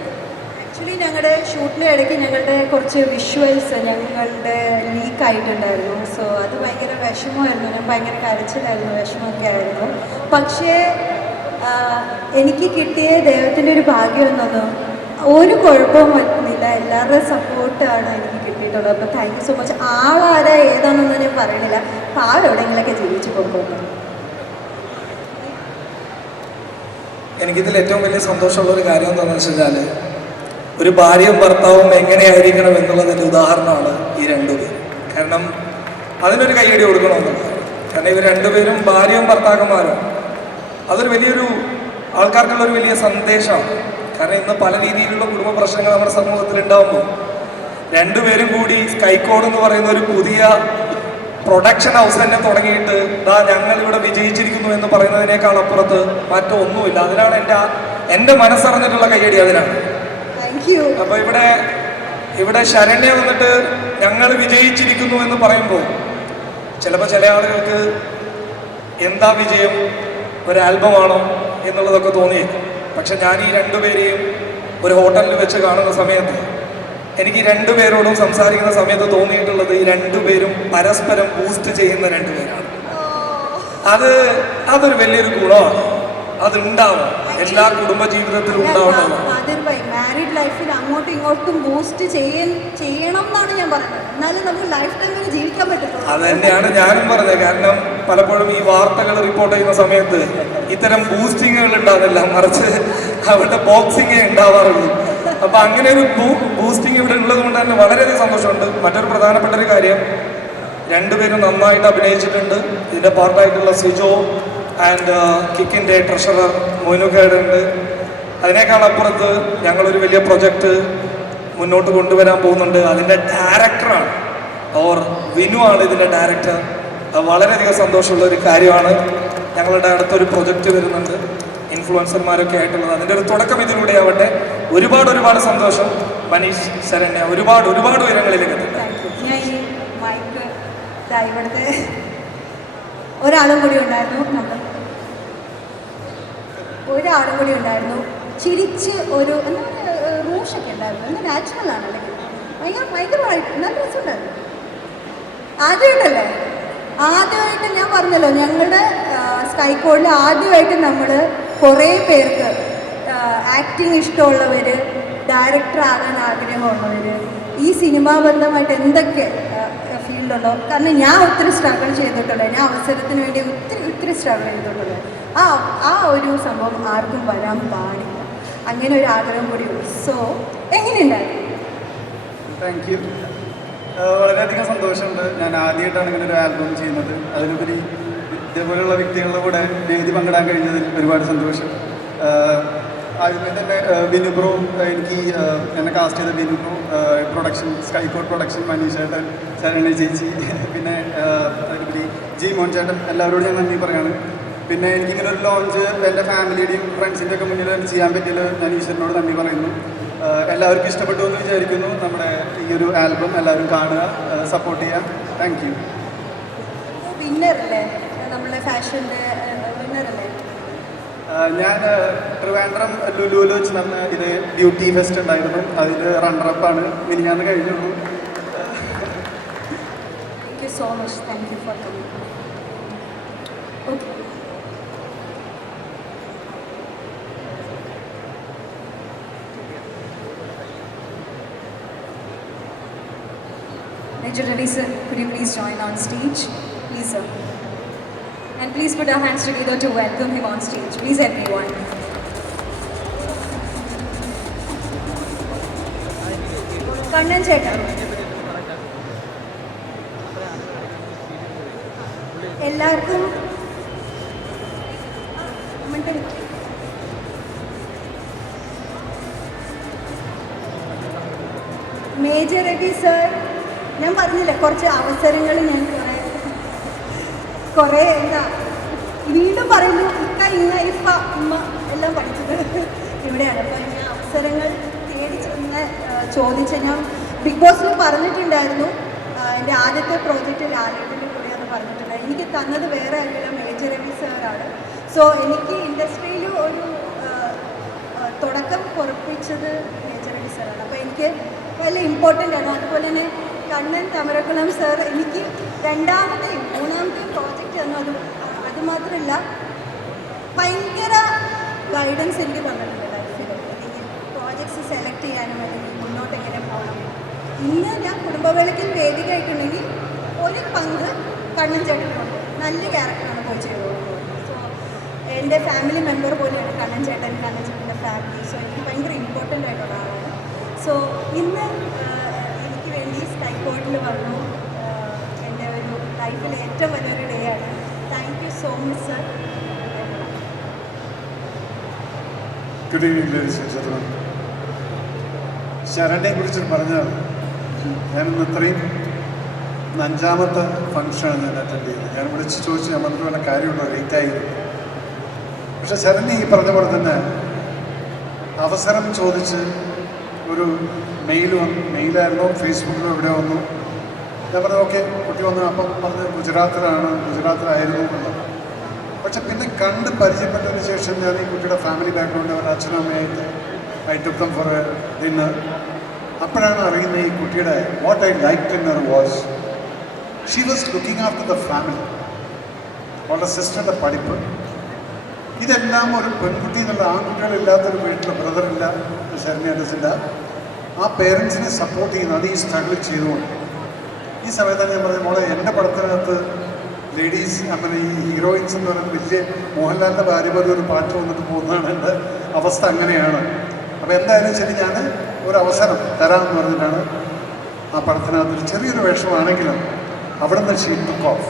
ആക്ച്വലി ഞങ്ങളുടെ ഷൂട്ടിൻ്റെ ഇടയ്ക്ക് ഞങ്ങളുടെ കുറച്ച് വിഷ്വൽസ് ഞങ്ങളുടെ ലീക്കായിട്ടുണ്ടായിരുന്നു. സോ അത് ഭയങ്കര വിഷമമായിരുന്നു. ഞാൻ ഭയങ്കര കരച്ചിലായിരുന്നു, വിഷമമൊക്കെ ആയിരുന്നു. പക്ഷേ എനിക്ക് കിട്ടിയ ദൈവത്തിൻ്റെ ഒരു ഭാഗ്യം എന്നൊന്നും ഒരു കുഴപ്പവും വരുന്നില്ല. എല്ലാവരുടെ സപ്പോർട്ടാണ് എനിക്ക് കിട്ടിയിട്ടുള്ളത്. അപ്പോൾ താങ്ക് യു സോ മച്ച്. ആളാരാ ഏതാണെന്നൊന്നും ഞാൻ പറയണില്ല. അപ്പോൾ ആരെവിടെയെങ്കിലൊക്കെ ജീവിച്ചു പോകുന്നു. എനിക്കിതിൽ ഏറ്റവും വലിയ സന്തോഷമുള്ളൊരു കാര്യം എന്താണെന്ന് വെച്ച് കഴിഞ്ഞാൽ, ഒരു ഭാര്യയും ഭർത്താവും എങ്ങനെയായിരിക്കണം എന്നുള്ളതിൻ്റെ ഉദാഹരണമാണ് ഈ രണ്ടുപേരും. കാരണം അതിനൊരു കയ്യടി കൊടുക്കണമെന്നുള്ളത്. കാരണം ഇവർ രണ്ടുപേരും ഭാര്യയും ഭർത്താക്കന്മാരും. അതൊരു വലിയൊരു ആൾക്കാർക്കുള്ളൊരു വലിയ സന്ദേശമാണ്. കാരണം ഇന്ന് പല രീതിയിലുള്ള കുടുംബ പ്രശ്നങ്ങൾ നമ്മുടെ സമൂഹത്തിൽ ഉണ്ടാകുമ്പോൾ രണ്ടുപേരും കൂടി സ്കൈകോഡ് എന്ന് പറയുന്ന ഒരു പുതിയ പ്രൊഡക്ഷൻ ഹൗസ് തന്നെ തുടങ്ങിയിട്ട് ഞങ്ങളിവിടെ വിജയിച്ചിരിക്കുന്നു എന്ന് പറയുന്നതിനേക്കാൾ അപ്പുറത്ത് മറ്റൊന്നുമില്ല. അതിനാണ് എൻ്റെ മനസ്സറിഞ്ഞിട്ടുള്ള കയ്യടി. അതിനാണ്. അപ്പോൾ ഇവിടെ ശരണ്യ വന്നിട്ട് ഞങ്ങൾ വിജയിച്ചിരിക്കുന്നു എന്ന് പറയുമ്പോൾ ചിലപ്പോൾ ചില ആളുകൾക്ക് എന്താ വിജയം, ഒരു ആൽബമാണോ എന്നുള്ളതൊക്കെ തോന്നിയേക്കും. പക്ഷെ ഞാൻ ഈ രണ്ടുപേരെയും ഒരു ഹോട്ടലിൽ വെച്ച് കാണുന്ന സമയത്ത് എനിക്ക് രണ്ടുപേരോടും സംസാരിക്കുന്ന സമയത്ത് തോന്നിയിട്ടുള്ളത് ഈ രണ്ടുപേരും പരസ്പരം ബൂസ്റ്റ് ചെയ്യുന്ന രണ്ടുപേരാണ്. അതൊരു വലിയൊരു ഗുണമാണ്. അതുണ്ടാവും, എല്ലാ കുടുംബ ജീവിതത്തിലും ഉണ്ടാവുന്നതാണ്. മാരീഡ് ലൈഫിൽ അങ്ങോട്ടും ഇങ്ങോട്ടും ബൂസ്റ്റ് ചെയ്യണം എന്നാണ് ഞാൻ പറയുന്നത്. എന്നാലും നമുക്ക് ലൈഫ് ടൈം വരെ ജീവിക്കാൻ പറ്റുള്ളൂ. അത് തന്നെയാണ് ഞാനും പറഞ്ഞത്. കാരണം പലപ്പോഴും ഈ വാർത്തകൾ റിപ്പോർട്ട് ചെയ്യുന്ന സമയത്ത് ഇത്തരം ബൂസ്റ്റിങ്ങുകൾ ഉണ്ടാകുന്നില്ല, മറിച്ച് അവരുടെ ബോക്സിങ്ങേ ഉണ്ടാവാറുള്ളൂ. അപ്പൊ അങ്ങനെ ഒരു ബൂസ്റ്റിംഗ് ഇവിടെ ഉള്ളത് കൊണ്ട് തന്നെ വളരെയധികം സന്തോഷമുണ്ട്. മറ്റൊരു പ്രധാനപ്പെട്ട ഒരു കാര്യം, രണ്ടുപേരും നന്നായിട്ട് അഭിനയിച്ചിട്ടുണ്ട്. ഇതിന്റെ പാർട്ടായിട്ടുള്ള സിജോ ആൻഡ് കിക്കിൻ്റെ ട്രഷറർ മോനുകേടുണ്ട്. അതിനേക്കാൾ അപ്പുറത്ത് ഞങ്ങളൊരു വലിയ പ്രൊജക്റ്റ് മുന്നോട്ട് കൊണ്ടുവരാൻ പോകുന്നുണ്ട്. അതിൻ്റെ ഡയറക്ടറാണ് വിനു ആണ് ഇതിൻ്റെ ഡയറക്ടർ. അത് വളരെയധികം സന്തോഷമുള്ള ഒരു കാര്യമാണ്. ഞങ്ങളുടെ അടുത്തൊരു പ്രൊജക്റ്റ് വരുന്നുണ്ട്, ഇൻഫ്ലുവൻസർമാരൊക്കെ ആയിട്ടുള്ളത്. അതിൻ്റെ ഒരു തുടക്കം ഇതിലൂടെ ആവട്ടെ. ഒരുപാട് സന്തോഷം. മനീഷ്, ശരണ്യ ഒരുപാട് ഉയരങ്ങളിലേക്ക് എത്തട്ടെ. ഞാൻ ഈ മൈക്ക് ഇവിടുത്തെ ഒരാളും കൂടി ഉണ്ടായിരുന്നു. ചിരിച്ച് ഒരു റൂഷൊക്കെ ഉണ്ടായിരുന്നു. എന്താ നാച്ചുറൽ ആണല്ലേ, ഭയങ്കരമായിട്ട് നല്ല രസമുണ്ടായിരുന്നു. ആദ്യമായിട്ട് ഞാൻ പറഞ്ഞല്ലോ, ഞങ്ങളുടെ സ്കൈകോഡിൽ ആദ്യമായിട്ട് നമ്മൾ കുറേ പേർക്ക് ആക്ടിങ് ഇഷ്ടമുള്ളവർ, ഡയറക്ടർ ആകാൻ ആഗ്രഹമുള്ളവർ, ഈ സിനിമാ ബന്ധമായിട്ട് എന്തൊക്കെ ഫീൽഡുണ്ടോ, കാരണം ഞാൻ ഒത്തിരി സ്ട്രഗിൾ ചെയ്തിട്ടുണ്ട്, ഞാൻ അവസരത്തിന് വേണ്ടി ഒത്തിരി സ്ട്രഗിൾ ചെയ്തിട്ടുണ്ട്. ആ ഒരു സംഭവം ആർക്കും വരാൻ പാടില്ല, അങ്ങനെ ഒരു ആഗ്രഹം കൂടി ഉണ്ട്. സോ എങ്ങനെയുണ്ടായിരുന്നു? Thank you. വളരെയധികം സന്തോഷമുണ്ട്. ഞാൻ ആദ്യമായിട്ടാണ് ഇങ്ങനെ ഒരു ആൽബം ചെയ്യുന്നത്. അതിലുപരി ഇതേപോലെയുള്ള വ്യക്തികളുടെ കൂടെ വേദി പങ്കിടാൻ കഴിഞ്ഞതിൽ ഒരുപാട് സന്തോഷം. ആദ്യമേ തന്നെ ബിനു ബ്രോ, എനിക്ക് എന്നെ കാസ്റ്റ് ചെയ്ത Binu bro, production Skycot production, Manish ചേട്ടൻ, ശരണി ചേച്ചി, പിന്നെ അതിലുപരി ജി മോൻ ചേട്ടൻ, എല്ലാവരോടും ഞാൻ നന്ദി പറയാണ്. പിന്നെ എനിക്കിങ്ങനെ ഒരു ലോഞ്ച് എൻ്റെ ഫാമിലിയുടെയും ഫ്രണ്ട്സിൻ്റെ ഒക്കെ മുന്നിൽ ചെയ്യാൻ പറ്റിയത് ഞാൻ ഈശ്വരനോട് നന്ദി പറയുന്നു. എല്ലാവർക്കും ഇഷ്ടപ്പെട്ടു എന്ന് വിചാരിക്കുന്നു. നമ്മുടെ ഈ ഒരു ആൽബം എല്ലാവരും കാണുക, സപ്പോർട്ട് ചെയ്യുക. Thank you. വിന്നറല്ലേ, നമ്മളെ ഫാഷൻ്റെ വിന്നറല്ലേ? ഞാൻ ട്രിവാൻഡ്രം ലുലുവിൽ വെച്ച് നടന്ന ഇത് ബ്യൂട്ടി ഫെസ്റ്റ് ഉണ്ടായിരുന്നു, അതിൽ റണ്ണറപ്പാണ്. മിനിഞ്ഞാന്ന് കഴിഞ്ഞുള്ളൂ. Thank you so much. Thank you for coming. Okay. Major Ravi sir, could you please join on stage? Please sir. And please put our hands together to welcome him on stage. Please everyone. Kannan ചേട്ടൻ, എല്ലാവർക്കും major Ravi sir, ഞാൻ പറഞ്ഞില്ലേ കുറച്ച് അവസരങ്ങൾ ഞാൻ കുറേ എന്താ വീണ്ടും പറയുന്നു, ഇക്ക ഇങ്ങ ഇപ്പ ഉമ്മ എല്ലാം പഠിച്ചത് ഇവിടെയാണ്. അപ്പോൾ ഞാൻ അവസരങ്ങൾ തേടി ചെന്ന് ചോദിച്ച് ഞാൻ ബിഗ് ബോസിൽ പറഞ്ഞിട്ടുണ്ടായിരുന്നു. എൻ്റെ ആദ്യത്തെ പ്രോജക്റ്റ് ലാലേട്ടൻ്റെ കൂടെയാണ് പറഞ്ഞിട്ടുണ്ടായിരുന്നു. എനിക്ക് തന്നത് വേറെ ആരുമില്ല, മേജർ രവി സാറാണ്. സോ എനിക്ക് ഇൻഡസ്ട്രിയിൽ ഒരു തുടക്കം കുറിപ്പിച്ചത് മേജർ രവി സാറാണ്. അപ്പോൾ എനിക്ക് വലിയ ഇമ്പോർട്ടൻ്റ് ആണ്. അതുപോലെ തന്നെ കണ്ണൻ തമരക്കുളം സാർ എനിക്ക് രണ്ടാമത്തെയും മൂന്നാമത്തെയും പ്രോജക്റ്റ് തന്നു. അതുമാത്രമല്ല ഭയങ്കര ഗൈഡൻസ് എനിക്ക് തന്നിട്ടുണ്ട് ലൈഫിൽ. എനിക്ക് പ്രോജക്ട്സ് സെലക്ട് ചെയ്യാനും അല്ലെങ്കിൽ മുന്നോട്ട് എങ്ങനെ പോകണം. ഇന്ന് ഞാൻ കുടുംബവേളയ്ക്ക് വേദിക ആയിട്ടുണ്ടെങ്കിൽ ഒരു പങ്ക് കണ്ണൻ ചേട്ടനുണ്ട്. നല്ല ക്യാരക്ടറാണ് പോയി ചെയ്തത്. സോ എൻ്റെ ഫാമിലി മെമ്പർ പോലെയാണ് കണ്ണൻ ചേട്ടൻ്റെ ഫാമിലി. സോ എനിക്ക് ഭയങ്കര ഇമ്പോർട്ടൻ്റ് ആയിട്ടുള്ള ആളാണ്. സോ ഇന്ന് എനിക്ക് വേണ്ടി സ്കൈകോട്ടിൽ വന്നു. എൻ്റെ ഒരു ലൈഫിൽ ഏറ്റവും വലിയൊരു ഡേ ആണ്. Thank you so much sir. Good evening ladies and gentlemen. ശരണ്യെ കുറിച്ച് പറഞ്ഞാൽ ഞാനിന്ന് ഇത്രയും അഞ്ചാമത്തെ ഫംഗ്ഷനാണ് ഞാൻ അറ്റൻഡ് ചെയ്തത്. ഞാൻ വിളിച്ച് ചോദിച്ചു ഞാൻ വന്നിട്ട് വല്ല കാര്യമുണ്ടോ, ലേറ്റായിരുന്നു. പക്ഷെ ശരണ്യ ഈ പറഞ്ഞ പോലെ തന്നെ അവസരം ചോദിച്ച് ഒരു മെയിലായിരുന്നോ ഫേസ്ബുക്കിലോ എവിടെ വന്നു. ഞാൻ പറഞ്ഞു ഓക്കെ, കുട്ടി വന്നു. അപ്പം പറഞ്ഞ് ഗുജറാത്തിലായിരുന്നു എന്നുള്ളത്. പക്ഷെ പിന്നെ കണ്ട് പരിചയപ്പെട്ടതിന് ശേഷം ഞാൻ ഈ കുട്ടിയുടെ ഫാമിലി ബാക്ക്ഗ്രൗണ്ട്, അവരുടെ അച്ഛനും അമ്മയായിട്ട് I took them for a dinner. അപ്പോഴാണ് അറിയുന്നത് ഈ കുട്ടിയുടെ what I liked in her was she was looking after the family. അവളുടെ സിസ്റ്ററിൻ്റെ പഠിപ്പ്, ഇതെല്ലാം ഒരു പെൺകുട്ടി എന്നുള്ള ആൺകുട്ടികളില്ലാത്തൊരു വീട്ടിൽ ബ്രദറില്ല, ശരണ്യാസില്ല, ആ പേരൻസിനെ സപ്പോർട്ട് ചെയ്യുന്നത് അത് ഈ സ്ട്രഗിൾ ചെയ്തുകൊണ്ട്. ഈ സമയത്താണ് ഞാൻ പറഞ്ഞത് മോളെ എൻ്റെ പടത്തിനകത്ത് ലേഡീസ് അങ്ങനെ ഈ ഹീറോയിൻസ് എന്ന് പറയുന്നത് വലിയ മോഹൻലാലിൻ്റെ ഭാര്യ പോലെ ഒരു പാട്ട് വന്നിട്ട് പോകുന്നതാണ് എൻ്റെ അവസ്ഥ. അങ്ങനെയാണ്. അപ്പോൾ എന്തായാലും ശരി, ഞാൻ ഒരു അവസരം തരാമെന്ന് പറഞ്ഞിട്ടാണ് ആ പടത്തിനകത്ത് ചെറിയൊരു വേഷമാണെങ്കിലും അവിടെ നിന്ന് ഷീ ടുക്ക് ഓഫ്.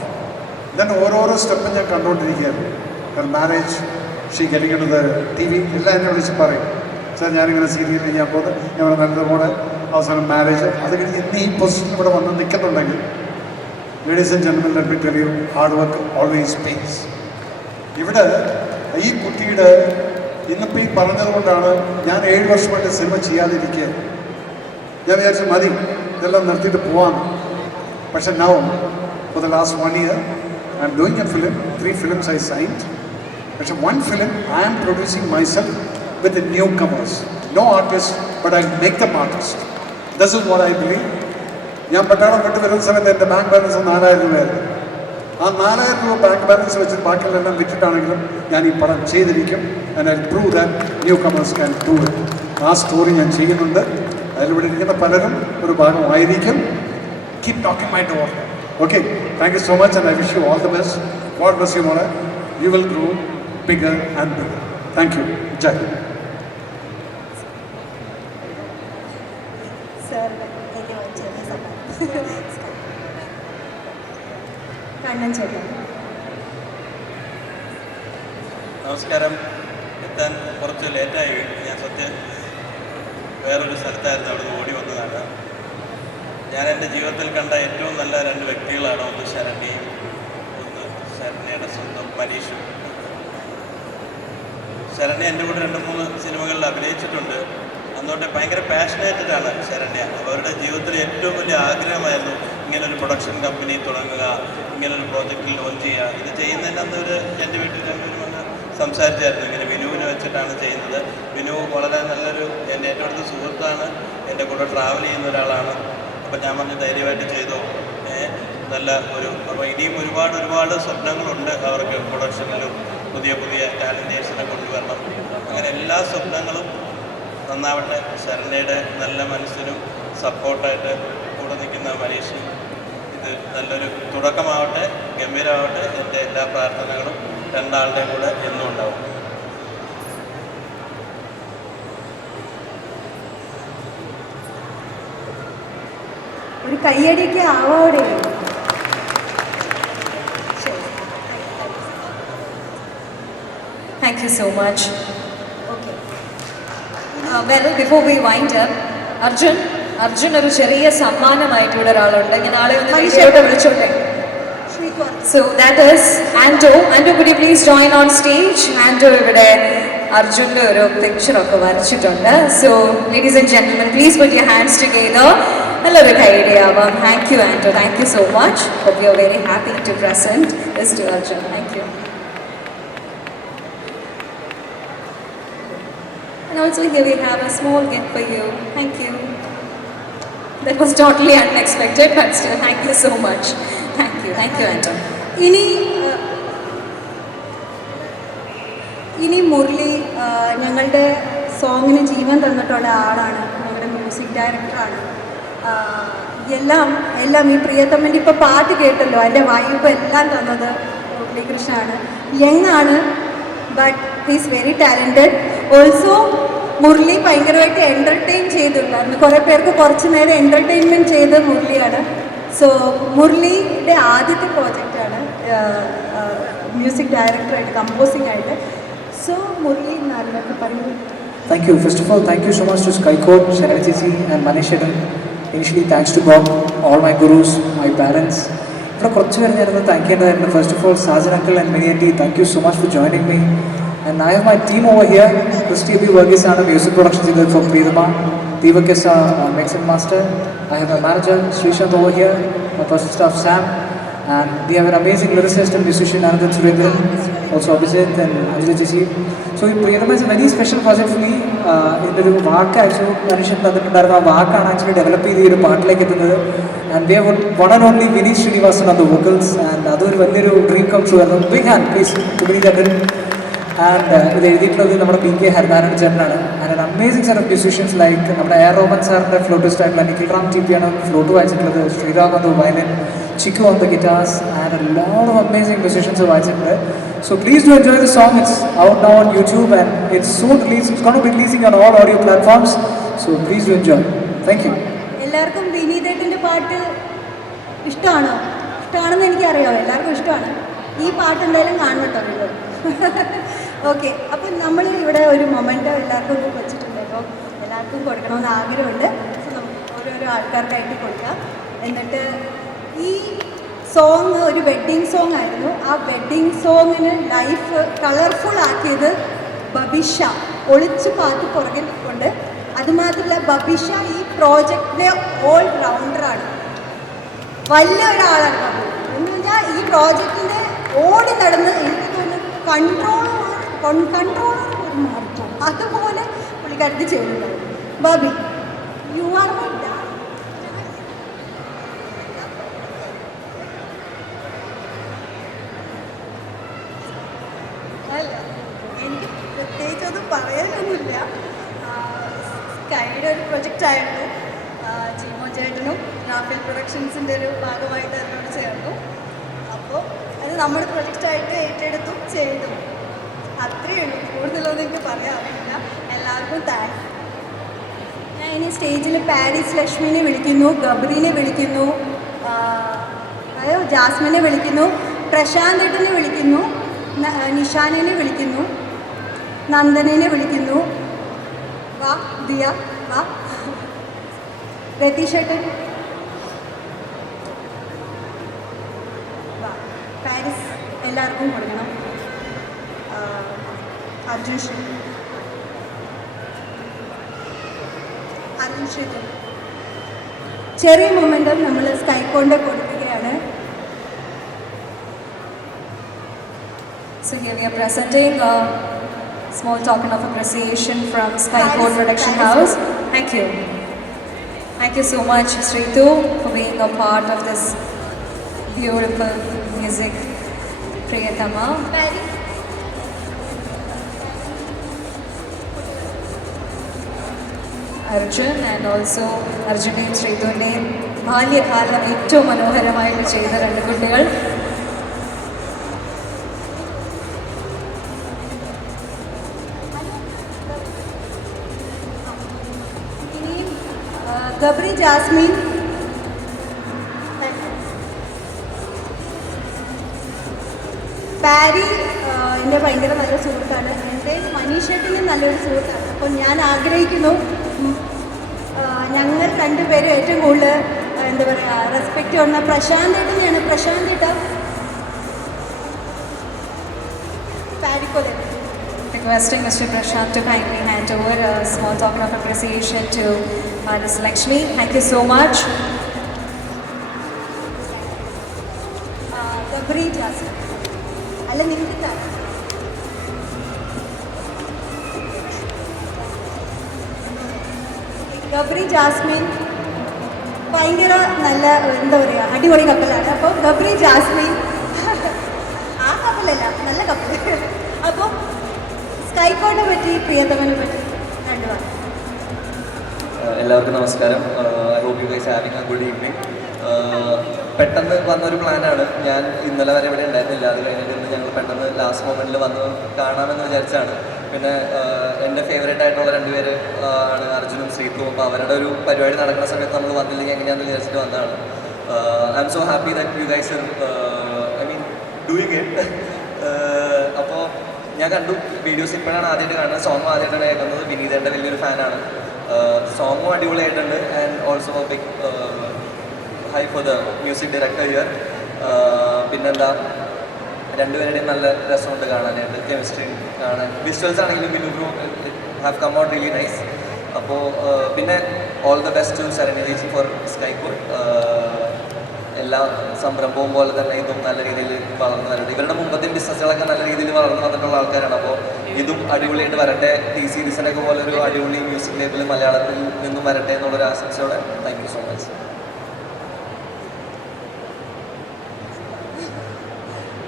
ദെൻ ഓരോരോ സ്റ്റെപ്പും ഞാൻ കണ്ടുകൊണ്ടിരിക്കുകയായിരുന്നു. മാരേജ്, ഷീ ഗെറ്റിംഗ് TV എല്ലാം എന്നെ വിളിച്ച് പറയും, സാർ ഞാനിങ്ങനെ സീരിയലിൽ ഞാൻ പോകുന്നത്, ഞാൻ നല്ലതുപോലെ അവസാനം മാരേജ്. അത് കഴിഞ്ഞ് ഇന്ന് ഈ പൊസിഷൻ ഇവിടെ വന്ന് നിൽക്കുന്നുണ്ടെങ്കിൽ ladies and gentlemen, let me tell you, hard work always pays. ഇവിടെ ഈ കുട്ടിയുടെ ഇന്നിപ്പോൾ ഈ പറഞ്ഞതുകൊണ്ടാണ് ഞാൻ 7 വർഷമായിട്ട് സിനിമ ചെയ്യാതിരിക്കുക. ഞാൻ വിചാരിച്ചു മതി, ഇതെല്ലാം നിർത്തിയിട്ട് പോവാം. പക്ഷെ now for the last 1 year I am doing A film. 3 films I signed. പക്ഷെ 1 film I am producing myself with the newcomers. No artist, but I make them artist. This is what I believe. ഞാൻ പട്ടാളം വിട്ട് വരുന്ന സമയത്ത് എൻ്റെ bank balance 4000 രൂപയായിരുന്നു. ആ 4000 രൂപ ബാങ്ക് ബാലൻസ് വെച്ച് ബാക്കിയുള്ളതെല്ലാം വിറ്റിട്ടാണെങ്കിലും ഞാൻ ഈ പടം ചെയ്തിരിക്കും. And I prove that newcomers can do it. ആ സ്റ്റോറി ഞാൻ ചെയ്യുന്നുണ്ട്. അതിലിവിടെ ഇരിക്കുന്ന പലരും ഒരു ഭാഗമായിരിക്കും. Keep knocking my door. Okay, thank you so much and I wish you all the best. God bless you മോളെ. You will grow bigger and bigger. Thank you. Jai Hind. Kannan ചേട്ടൻ. നമസ്കാരം. എത്താൻ കുറച്ച് ലേറ്റായി. ഞാൻ സത്യം വേറൊരു സ്ഥലത്തായിരുന്നു, അവിടെ നിന്ന് ഓടി വന്നതാണ്. ഞാൻ എൻ്റെ ജീവിതത്തിൽ കണ്ട ഏറ്റവും നല്ല 2 വ്യക്തികളാണ്. ഒന്ന് ശരണ്യയും ഒന്ന് ശരണ്യയുടെ സ്വന്തം മനീഷും. ശരണ്യ എൻ്റെ കൂടെ 2-3 സിനിമകളിൽ അഭിനയിച്ചിട്ടുണ്ട്. അന്നോട്ടെ ഭയങ്കര പാഷനേറ്റഡാണ് ശരണ്യ. അവരുടെ ജീവിതത്തിലെ ഏറ്റവും വലിയ ആഗ്രഹമായിരുന്നു ഇങ്ങനൊരു പ്രൊഡക്ഷൻ കമ്പനി തുടങ്ങുക, ഇങ്ങനൊരു പ്രോജക്റ്റിൽ ലോഞ്ച് ചെയ്യുക. ഇത് ചെയ്യുന്നതിന് അന്ന് എൻ്റെ വീട്ടിൽ രണ്ടുപേരും വന്ന് സംസാരിച്ചായിരുന്നു. ഇങ്ങനെ വിനുവിനെ വെച്ചിട്ടാണ് ചെയ്യുന്നത്. വിനു വളരെ നല്ലൊരു എൻ്റെ ഏറ്റവും അടുത്ത സുഹൃത്താണ്, എൻ്റെ കൂടെ ട്രാവൽ ചെയ്യുന്ന ഒരാളാണ്. അപ്പോൾ ഞാൻ പറഞ്ഞ് ധൈര്യമായിട്ട് ചെയ്തോ, നല്ല ഒരു. അപ്പോൾ ഇനിയും ഒരുപാട് സ്വപ്നങ്ങളുണ്ട് അവർക്ക്. പ്രൊഡക്ഷനിലും പുതിയ ടാലൻറ്റേഴ്സിനെ കൊണ്ടുവരണം. അങ്ങനെ എല്ലാ സ്വപ്നങ്ങളും നന്നാവട്ടെ. ശരണ്യയുടെ നല്ല മനസ്സിനും സപ്പോർട്ടായിട്ട് കൂടെ നിൽക്കുന്ന മനീഷും ഇത് നല്ലൊരു തുടക്കമാവട്ടെ, ഗംഭീരമാവട്ടെ. എൻ്റെ എല്ലാ പ്രാർത്ഥനകളും രണ്ടാളുടെയും കൂടെ എന്നും ഉണ്ടാവും. ഒരു കയ്യടിക്ക് ആവോടെ. Thank you so much. Well, before we wind up, Arjun ഒരു ചെറിയ സമ്മാനമായിട്ട് ഇവിടെ ഒരാളുണ്ട്. ഇങ്ങനെ ആളെ ഒന്ന് മനുഷ്യരോട് വിളിച്ചോട്ടെ. So that is Anto. Anto, could you please join on stage? Anto ഇവിടെ അർജുൻ്റെ ഒരു പിക്ചറൊക്കെ വരച്ചിട്ടുണ്ട്. So ladies and gentlemen, please put your hands together. നല്ലൊരു കൈഡിയാവാം. Thank you, Anto. Thank you so much. Hope you are very happy to present this to Arjun. Thank you. And also here we have a small gift for you. Thank you. That was totally unexpected, but still, thank you so much. Thank you, Anton. ഇനി മുരളി ഞങ്ങളുടെ സോങ്ങിന് ജീവൻ തന്നിട്ടുള്ള ആളാണ്. ഞങ്ങളുടെ music ഡയറക്ടറാണ്. എല്ലാം ഈ പ്രിയതമ്മൻ്റെ ഇപ്പോൾ പാട്ട് കേട്ടല്ലോ, അതിൻ്റെ വൈബ് എല്ലാം തന്നത് മുരളീകൃഷ്ണനാണ്. യങ്ങാണ്, but he's very talented. Also Murali ഭയങ്കരമായിട്ട് എൻ്റർടൈൻ ചെയ്തിട്ടുണ്ടായിരുന്നു. കുറേ പേർക്ക് കുറച്ച് നേരം എൻ്റർടൈൻമെൻറ്റ് ചെയ്ത് മുരളിയാണ്. സോ മുരളിയുടെ ആദ്യത്തെ പ്രോജക്റ്റാണ് മ്യൂസിക് ഡയറക്ടറായിട്ട്, കമ്പോസിംഗ് ആയിട്ട്. സോ മുരളി നാലിനൊക്കെ പറയൂ. Thank you. First of all, thank you so much to Skycode, Sharanji and Manish Shetan. Initially, thanks to God, all my gurus, my parents. ഇവിടെ കുറച്ച് പേര് ഞാനൊന്ന് താങ്ക് ചെയ്യേണ്ടതായിരുന്നു. First of all Sajan uncle and Miniyatti, thank you so much for joining me. And I have my team over here. Christy Abhi Varghese ആണ് music production ചെയ്തത് for Priyatama. Deepak is mix and master. I have my manager Srishant over here, my personal staff Sam, and we have an amazing lyricist and musician Anand Surendran, also Abhijit and Anjali Jishi. So Priyatama is a very special project for me. ഇതിൻ്റെ ഒരു വാക്ക് actually മനുഷ്യൻ തന്നിട്ടുണ്ടായിരുന്നു. ആ വാക്കാണ് actually develop ചെയ്ത് ഈ ഒരു പാട്ടിലേക്ക് എത്തുന്നത്. And we have one and only Vineet Srinivasan on the vocals, and അതൊരു വലിയൊരു ഡ്രീം കം ട്രൂ ആയിരുന്നു. Big hand please to Vineet Andan. And ഇത് എഴുതിയിട്ടുള്ളത് നമ്മുടെ PK ഹരിനാരായണൻ ചേട്ടനാണ്. And an amazing set of musicians like നമ്മുടെ എയർ റോബൻ സാറിൻ്റെ flautist ആയിട്ടുള്ള നിഖിൽ റാം TP ആണ് ഫ്ലോട്ട് വായിച്ചിട്ടുള്ളത്. Sreeram on the violin, Chiku on the guitars, and a lot of amazing musicians വായിച്ചിട്ടുണ്ട്. So please do enjoy the song. It's out now on YouTube and it's soon released. It's going to be releasing on all audio platforms. So please do enjoy. Thank you. എല്ലാവർക്കും വിനീതേട്ടൻ്റെ പാട്ട് ഇഷ്ടമാണോ? ഇഷ്ടമാണെന്ന് എനിക്കറിയാം, എല്ലാവർക്കും ഇഷ്ടമാണ്. ഈ പാട്ട് എന്തായാലും കാണണം കേട്ടോ. ഓക്കെ, അപ്പം നമ്മൾ ഇവിടെ ഒരു മൊമെൻ്റ് എല്ലാവർക്കും വെച്ചിട്ടുണ്ട്. അപ്പോൾ എല്ലാവർക്കും കൊടുക്കണമെന്ന് ആഗ്രഹമുണ്ട്. സോ നമുക്ക് ഓരോരോ ആൾക്കാർക്കായിട്ട് കൊടുക്കാം. എന്നിട്ട് ഈ സോങ് ഒരു വെഡ്ഡിങ് സോങ് ആയിരുന്നു. ആ വെഡ്ഡിങ് സോങ്ങിന് ലൈഫ് കളർഫുൾ ആക്കിയത് ബബിഷ, ഒളിച്ചു പാട്ട് പുറകിൽ കൊണ്ട്. അതുമാത്രമല്ല, ബബിഷ ഈ പ്രോജക്റ്റിലെ ഓൾ റൗണ്ടറാണ്, വലിയ ഒരാളാണ് ബബു. എന്ന് പറഞ്ഞാൽ ഈ പ്രോജക്റ്റിൻ്റെ ഓടി നടന്ന് എനിക്ക് തോന്നുന്നു കൺട്രോളർ ഒരു മാറ്റം അതുപോലെ പുള്ളിക്കാരത്ത് ചെയ്യുന്നുണ്ട്. Bobby, you are my dad. അല്ല, എനിക്ക് പ്രത്യേകിച്ചൊന്നും പറയാനൊന്നുമില്ല. സ്കൈയുടെ ഒരു പ്രൊജക്റ്റ് ആയിരുന്നു. റാഫേൽ പ്രൊഡക്ഷൻസിൻ്റെ ഒരു ഭാഗമായിട്ട് അതിനോട് ചേർന്നു. അപ്പോൾ അത് നമ്മുടെ പ്രൊജക്റ്റായിട്ട് ഏറ്റെടുത്തു ചെയ്തു. അത്രയേ ഉള്ളൂ, കൂടുതലൊന്നും എനിക്ക് പറയാറില്ല. എല്ലാവർക്കും താങ്ക്സ്. ഞാൻ ഇനി സ്റ്റേജിൽ പാരീസ് ലക്ഷ്മിനെ വിളിക്കുന്നു, ഗബ്രീനെ വിളിക്കുന്നു, ജാസ്മിനെ വിളിക്കുന്നു, പ്രശാന്തേട്ടനെ വിളിക്കുന്നു, നിഷാനിനെ വിളിക്കുന്നു, നന്ദനെ വിളിക്കുന്നു. വാ ദിയ, വാ രതീഷേട്ടൻ, വാ. പാരീസ് എല്ലാവർക്കും കൊടുക്കണം. അർജുൻ ശ്രീതു ചെറിയ മൊമെൻറ്റം നമ്മൾ സ്കൈക്കോണ്ട് കൊടുക്കുകയാണ്. So here we are presenting a small token of appreciation from Skycode Production House. Thank you. Thank you so much, Sritu, for being a part of this beautiful music. Priyatama. Arjun and also Arjuneയും ശ്രീതുവിൻ്റെയും ബാല്യകാലം ഏറ്റവും മനോഹരമായിട്ട് ചെയ്ത രണ്ട് കുട്ടികൾ. ഇനിയും Gabri, Jasmine, പാരി എൻ്റെ ഭയങ്കര നല്ല സുഹൃത്താണ്. എൻ്റെ മനീഷേട്ടിന് നല്ലൊരു സുഹൃത്താണ്. അപ്പോൾ ഞാൻ ആഗ്രഹിക്കുന്നു ഞങ്ങൾ രണ്ടുപേരും ഏറ്റവും കൂടുതൽ എന്താ പറയുക റെസ്പെക്റ്റ് ചെയ്യുന്ന പ്രശാന്തേട്ടനെയാണ്. പ്രശാന്തേട്ട പാരിക്കോലെ. Requesting Mr. Prashant to kindly hand over a small token of appreciation to Ms. Lakshmi. Thank you so much. Gabri, Jasmine അല്ല നിങ്ങൾക്ക് തരാം. ഗബ്രി, ജാസ്മിൻ ഭയങ്കര നല്ല എന്താ പറയുക അടിപൊളി കപ്പലാണ്. അപ്പോൾ ഗബ്രി, ജാസ്മിൻ ആ കപ്പലല്ല, നല്ല കപ്പൽ. അപ്പോൾ സ്കൈക്കോണിനെ പറ്റി, പ്രിയതമനെ പറ്റി രണ്ടു വാക്ക്. എല്ലാവർക്കും നമസ്കാരം. I hope you guys having a good evening. പെട്ടെന്ന് വന്നൊരു പ്ലാനാണ്. ഞാൻ ഇന്നലെ വരെ ഇവിടെ ഉണ്ടായിരുന്നില്ല. അത് കഴിഞ്ഞിട്ട് ഞങ്ങൾ പെട്ടെന്ന് ലാസ്റ്റ് മൊമെൻറ്റിൽ വന്ന് കാണാമെന്ന് വിചാരിച്ചാണ്. പിന്നെ എൻ്റെ ഫേവറേറ്റ് ആയിട്ടുള്ള രണ്ടുപേര് ആണ് അർജുനും ശ്രീതുവും. അപ്പോൾ അവരുടെ ഒരു പരിപാടി നടക്കുന്ന സമയത്ത് നമ്മൾ വന്നില്ലെങ്കിൽ എങ്ങനെയാണെന്ന് വിചാരിച്ചിട്ട് വന്നതാണ്. I M so happy that you guys I mean doing it. അപ്പോൾ ഞാൻ കണ്ടു വീഡിയോസ് ഇപ്പോഴാണ് ആദ്യമായിട്ട് കാണുന്നത്. സോങ്ങും ആദ്യമായിട്ടാണ് കേൾക്കുന്നത്. വിനീതൻ്റെ വലിയൊരു ഫാനാണ്. സോങ്ങും അടിപൊളിയായിട്ടുണ്ട്. And also big hi for the music director here. പിന്നെന്താ രണ്ടുപേരുടെയും നല്ല രസമുണ്ട് കാണാനായിട്ട്. കെമിസ്ട്രി കാണാൻ, വിഷ്വൽസ് ആണെങ്കിലും വിലുബ്രു have come out really nice. അപ്പോൾ പിന്നെ all the best to Saranya ചേച്ചി ഫോർ സ്കൈക്കോഡ്. എല്ലാ സംരംഭവും പോലെ തന്നെ ഇതും നല്ല രീതിയിൽ വളർന്നു വരട്ടെ. ഇവരുടെ മുമ്പത്തെ ബിസിനസ്സുകളൊക്കെ നല്ല രീതിയിൽ വളർന്നു വന്നിട്ടുള്ള ആൾക്കാരാണ്. അപ്പോൾ ഇതും അടിപൊളിയായിട്ട് വരട്ടെ. ടി സീരീസിനൊക്കെ പോലെ ഒരു അടിപൊളി മ്യൂസിക് ലേബിൾ മലയാളത്തിൽ നിന്നും വരട്ടെ എന്നുള്ളൊരു ആശംസയോടെ thank you so much.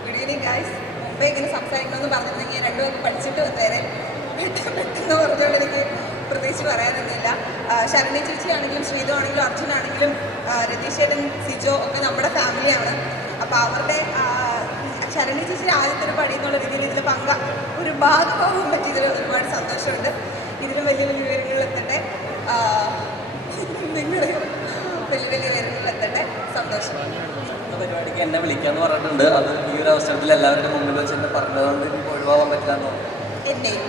Good evening guys. മുമ്പേ ഇങ്ങനെ സംസാരിക്കണമെന്ന് പറഞ്ഞിരുന്നെങ്കിൽ രണ്ടുമൊക്കെ പഠിച്ചിട്ട് വന്നേരെ. പെട്ടെന്ന് പറഞ്ഞുകൊണ്ട് എനിക്ക് പ്രത്യേകിച്ച് പറയാനൊന്നുമില്ല. ശരണ്യ ചേച്ചി ആണെങ്കിലും ശ്രീതു ആണെങ്കിലും അർജുനാണെങ്കിലും രതീഷ് ചേട്ടൻ, സിജോ ഒക്കെ നമ്മുടെ ഫാമിലിയാണ്. അപ്പോൾ അവരുടെ ശരണ്യ ചേച്ചി ആദ്യത്തെ ഒരു പടി എന്നുള്ള രീതിയിൽ ഇതിൽ ഒരു ഭാഗമാകാൻ പറ്റിയതിൽ ഒരുപാട് സന്തോഷമുണ്ട്. ഇതിലും വലിയ വലിയ ഉയരങ്ങളിലെത്തട്ടെ. നിങ്ങളുടെ വലിയ വലിയ ഉയരങ്ങളിലെത്തട്ടെ. സന്തോഷമാണ്. പരിപാടിക്ക് എന്നെ വിളിക്കാമെന്ന് പറഞ്ഞിട്ടുണ്ട്. അത് ഈ ഒരു അവസരത്തിൽ എല്ലാവരുടെ മുമ്പിൽ വെച്ച് എന്നെ പറഞ്ഞതുകൊണ്ട് എനിക്ക് ഒഴിവാകാൻ പറ്റില്ലെന്നോ. എന്നെയും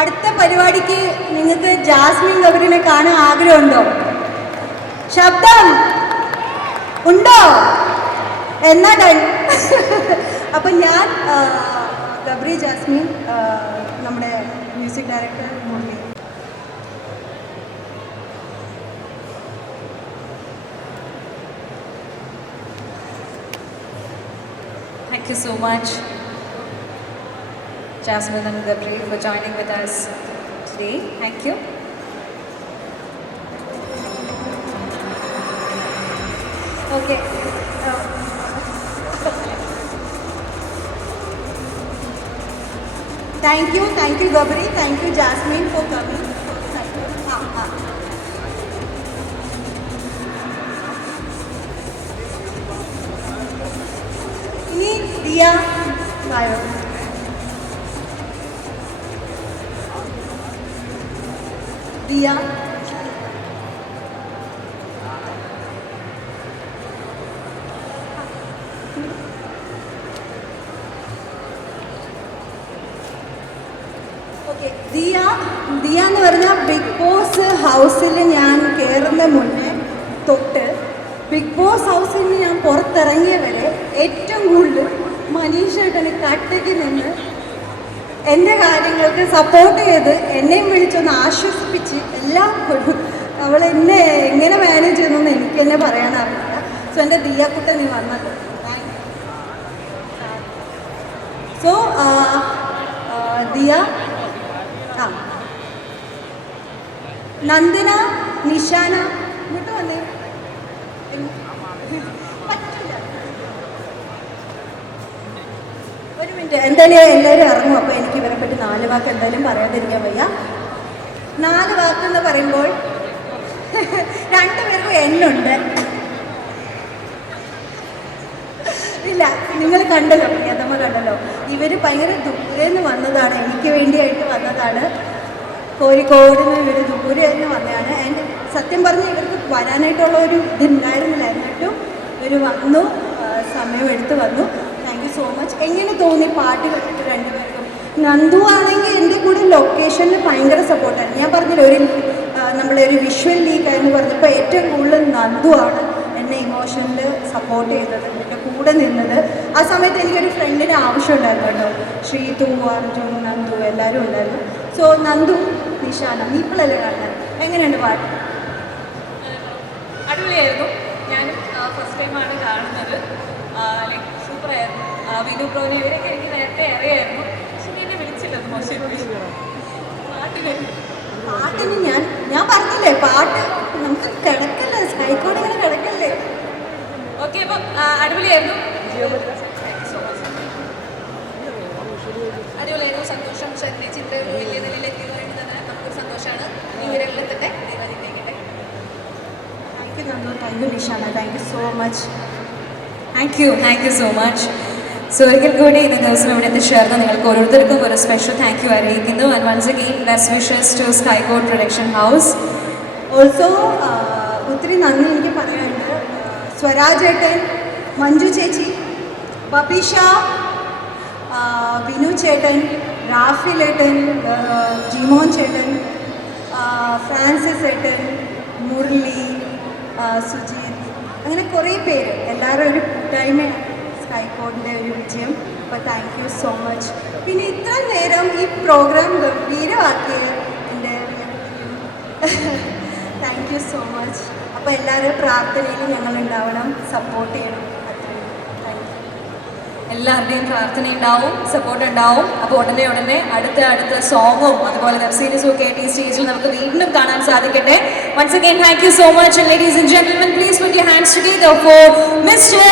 അടുത്ത പരിപാടിക്ക് നിങ്ങൾക്ക് ജാസ്മിൻ ഗബ്രിനെ കാണാൻ ആഗ്രഹമുണ്ടോ? ശബ്ദം ഉണ്ടോ? എന്നാ ഡൺ. അപ്പം ഞാൻ ഗബ്രി, ജാസ്മിൻ, നമ്മുടെ music director Murali. Thank you so much, Jasmine and Gabri, for joining with us today. Thank you. Okay. Thank you Gabri, thank you Jasmine for coming. Diya വായോ. ദിയ ഓക്കെ. ദിയ എന്ന് പറഞ്ഞാൽ ബിഗ് ബോസ് ഹൗസിൽ ഞാൻ കയറുന്ന മുന്നേ തൊട്ട് ബിഗ് ബോസ് ഹൗസിൽ നിന്ന് ഞാൻ പുറത്തിറങ്ങിയ വരെ ഏറ്റവും കൂടുതൽ മനീഷേട്ടന് കട്ടയ്ക്ക് നിന്ന് എൻ്റെ കാര്യങ്ങൾക്ക് സപ്പോർട്ട് ചെയ്ത് എന്നെയും വിളിച്ചൊന്ന് ആശ്വസിപ്പിച്ച് എല്ലാം കൊടുക്കും. അവൾ എന്നെ എങ്ങനെ മാനേജ് ചെയ്യുന്നതെന്ന് എനിക്ക് തന്നെ പറയാനറിയില്ല. സോ എൻ്റെ ദിയക്കുട്ടൻ നീ വന്നത്. സോ ദിയ, ആ നന്ദന, നിഷാന ഇങ്ങോട്ട് വന്നേ. പറ്റില്ല, ഒരു മിനിറ്റ്. എന്തായാലും എല്ലാവരും ഇറങ്ങും. അപ്പോൾ എനിക്ക് ഇവരെ പറ്റി 4 വാക്ക് എന്തായാലും പറയാതിരിക്കാൻ വയ്യ. 4 വാക്കെന്ന് പറയുമ്പോൾ 2 പേർക്കും എണ്ണുണ്ട്. ഇല്ല, നിങ്ങൾ കണ്ടല്ലോ, പ്രിയതമ്മ കണ്ടല്ലോ. ഇവർ ഭയങ്കര ദൂരെ നിന്ന് വന്നതാണ്, എനിക്ക് വേണ്ടിയായിട്ട് വന്നതാണ്. കോഴിക്കോട് നിന്ന് ഇവർ ദൂരെ നിന്ന് വന്നതാണ്. ആൻഡ് സത്യം പറഞ്ഞ് ഇവർക്ക് വരാനായിട്ടുള്ള ഒരു ഇതുണ്ടായിരുന്നില്ല. എന്നിട്ടും ഇവർ വന്നു, സമയമെടുത്ത് വന്നു. Thank you so much. എങ്ങനെ തോന്നി പാട്ട് കേട്ടിട്ട് 2 പേർക്കും? നന്ദു ആണെങ്കിൽ എൻ്റെ കൂടെ ലൊക്കേഷനിൽ ഭയങ്കര സപ്പോർട്ടാണ്. ഞാൻ പറഞ്ഞില്ല, നമ്മളെ ഒരു വിഷ്വൽ ലീക്ക് എന്ന് പറഞ്ഞപ്പോൾ ഏറ്റവും കൂടുതൽ നന്ദു ആണ് എന്നെ ഇമോഷനിൽ സപ്പോർട്ട് ചെയ്തത്, എൻ്റെ കൂടെ നിന്നത്. ആ സമയത്ത് എനിക്കൊരു ഫ്രണ്ടിന് ആവശ്യമുണ്ടായിരുന്നു കേട്ടോ. ശ്രീതു, അർജുൻ, നന്ദു എല്ലാവരും ഉണ്ടായിരുന്നു. സോ നന്ദു, നിഷാന, നീ ഇപ്പോഴല്ലേ കാണുന്നത്? എങ്ങനെയുണ്ട് പാട്ട്? അടിപൊളിയായിരുന്നു. ഞാനും ഫസ്റ്റ് ടൈമാണ് കാണുന്നത്. ലൈക്ക് സൂപ്പറായിരുന്നു. വിനു ബ്രോനെ ഇവരൊക്കെ എനിക്ക് നേരത്തെ അറിയായിരുന്നു. പക്ഷെ എന്നെ വിളിച്ചില്ല. പാട്ടിന് ഞാൻ പറഞ്ഞില്ലേ, പാട്ട് നമുക്ക് കിടക്കല്ലേ, സ്കൈക്കോട് ഇങ്ങനെ കിടക്കല്ലേ. ഓക്കെ, അപ്പം അടിപൊളിയായിരുന്നു. അടിപൊളിയായിരുന്നു. സന്തോഷം. ശരണി ചിത്ര ഒരു വലിയ നിലയിലേക്ക് വരുന്നത് നമുക്കൊരു സന്തോഷമാണ്. ഇവരെല്ലാത്തട്ടെ ദൈവത്തിലേക്കട്ടെ. Thank you Nandu, thank you Nishana, thank you so much. Thank you so much. So ഒരിക്കൽ കൂടി ഇന്ന് ദിവസം ഇവിടെ എത്തിച്ചേർന്ന് നിങ്ങൾക്ക് ഓരോരുത്തർക്കും ഒരു സ്പെഷ്യൽ താങ്ക് യു അറിയിക്കുന്നു. And once again best wishes to Skycot production house. Also ഒത്തിരി നന്ദി എനിക്ക് പറയാനുണ്ട്. സ്വരാജ് ഏട്ടൻ, മഞ്ജു ചേച്ചി, ബബീഷ, വിനു ചേട്ടൻ, റാഫിൽ ഏട്ടൻ, ജിമോൻ ചേട്ടൻ, ഫ്രാൻസിസ് ഏട്ടൻ, മുരളി, സുജീത്, അങ്ങനെ കുറേ പേര്, എല്ലാവരും ഒരു കൂട്ടായ്മയാണ് സ്കൈകോട്ടിൻ്റെ ഒരു വിജയം. അപ്പോൾ താങ്ക് യു സോ മച്ച്. പിന്നെ ഇത്ര നേരം ഈ പ്രോഗ്രാം ഗംഭീരമാക്കിയ എൻ്റെ താങ്ക് യു സോ മച്ച്. അപ്പോൾ എല്ലാവരും പ്രാർത്ഥനയിൽ ഞങ്ങളുണ്ടാവണം, സപ്പോർട്ട് ചെയ്യണം. അത്രയും താങ്ക് യു. എല്ലാവരുടെയും പ്രാർത്ഥന ഉണ്ടാവും, സപ്പോർട്ട് ഉണ്ടാവും. അപ്പോൾ ഉടനെ അടുത്ത സോങ്ങും അതുപോലെ വെബ് സീരീസും ഒക്കെ ആയിട്ട് ഈ സ്റ്റേജിൽ നമുക്ക് വീണ്ടും കാണാൻ സാധിക്കട്ടെ. Once again, thank you so much. And ladies and gentlemen, please put your hands together for Mr.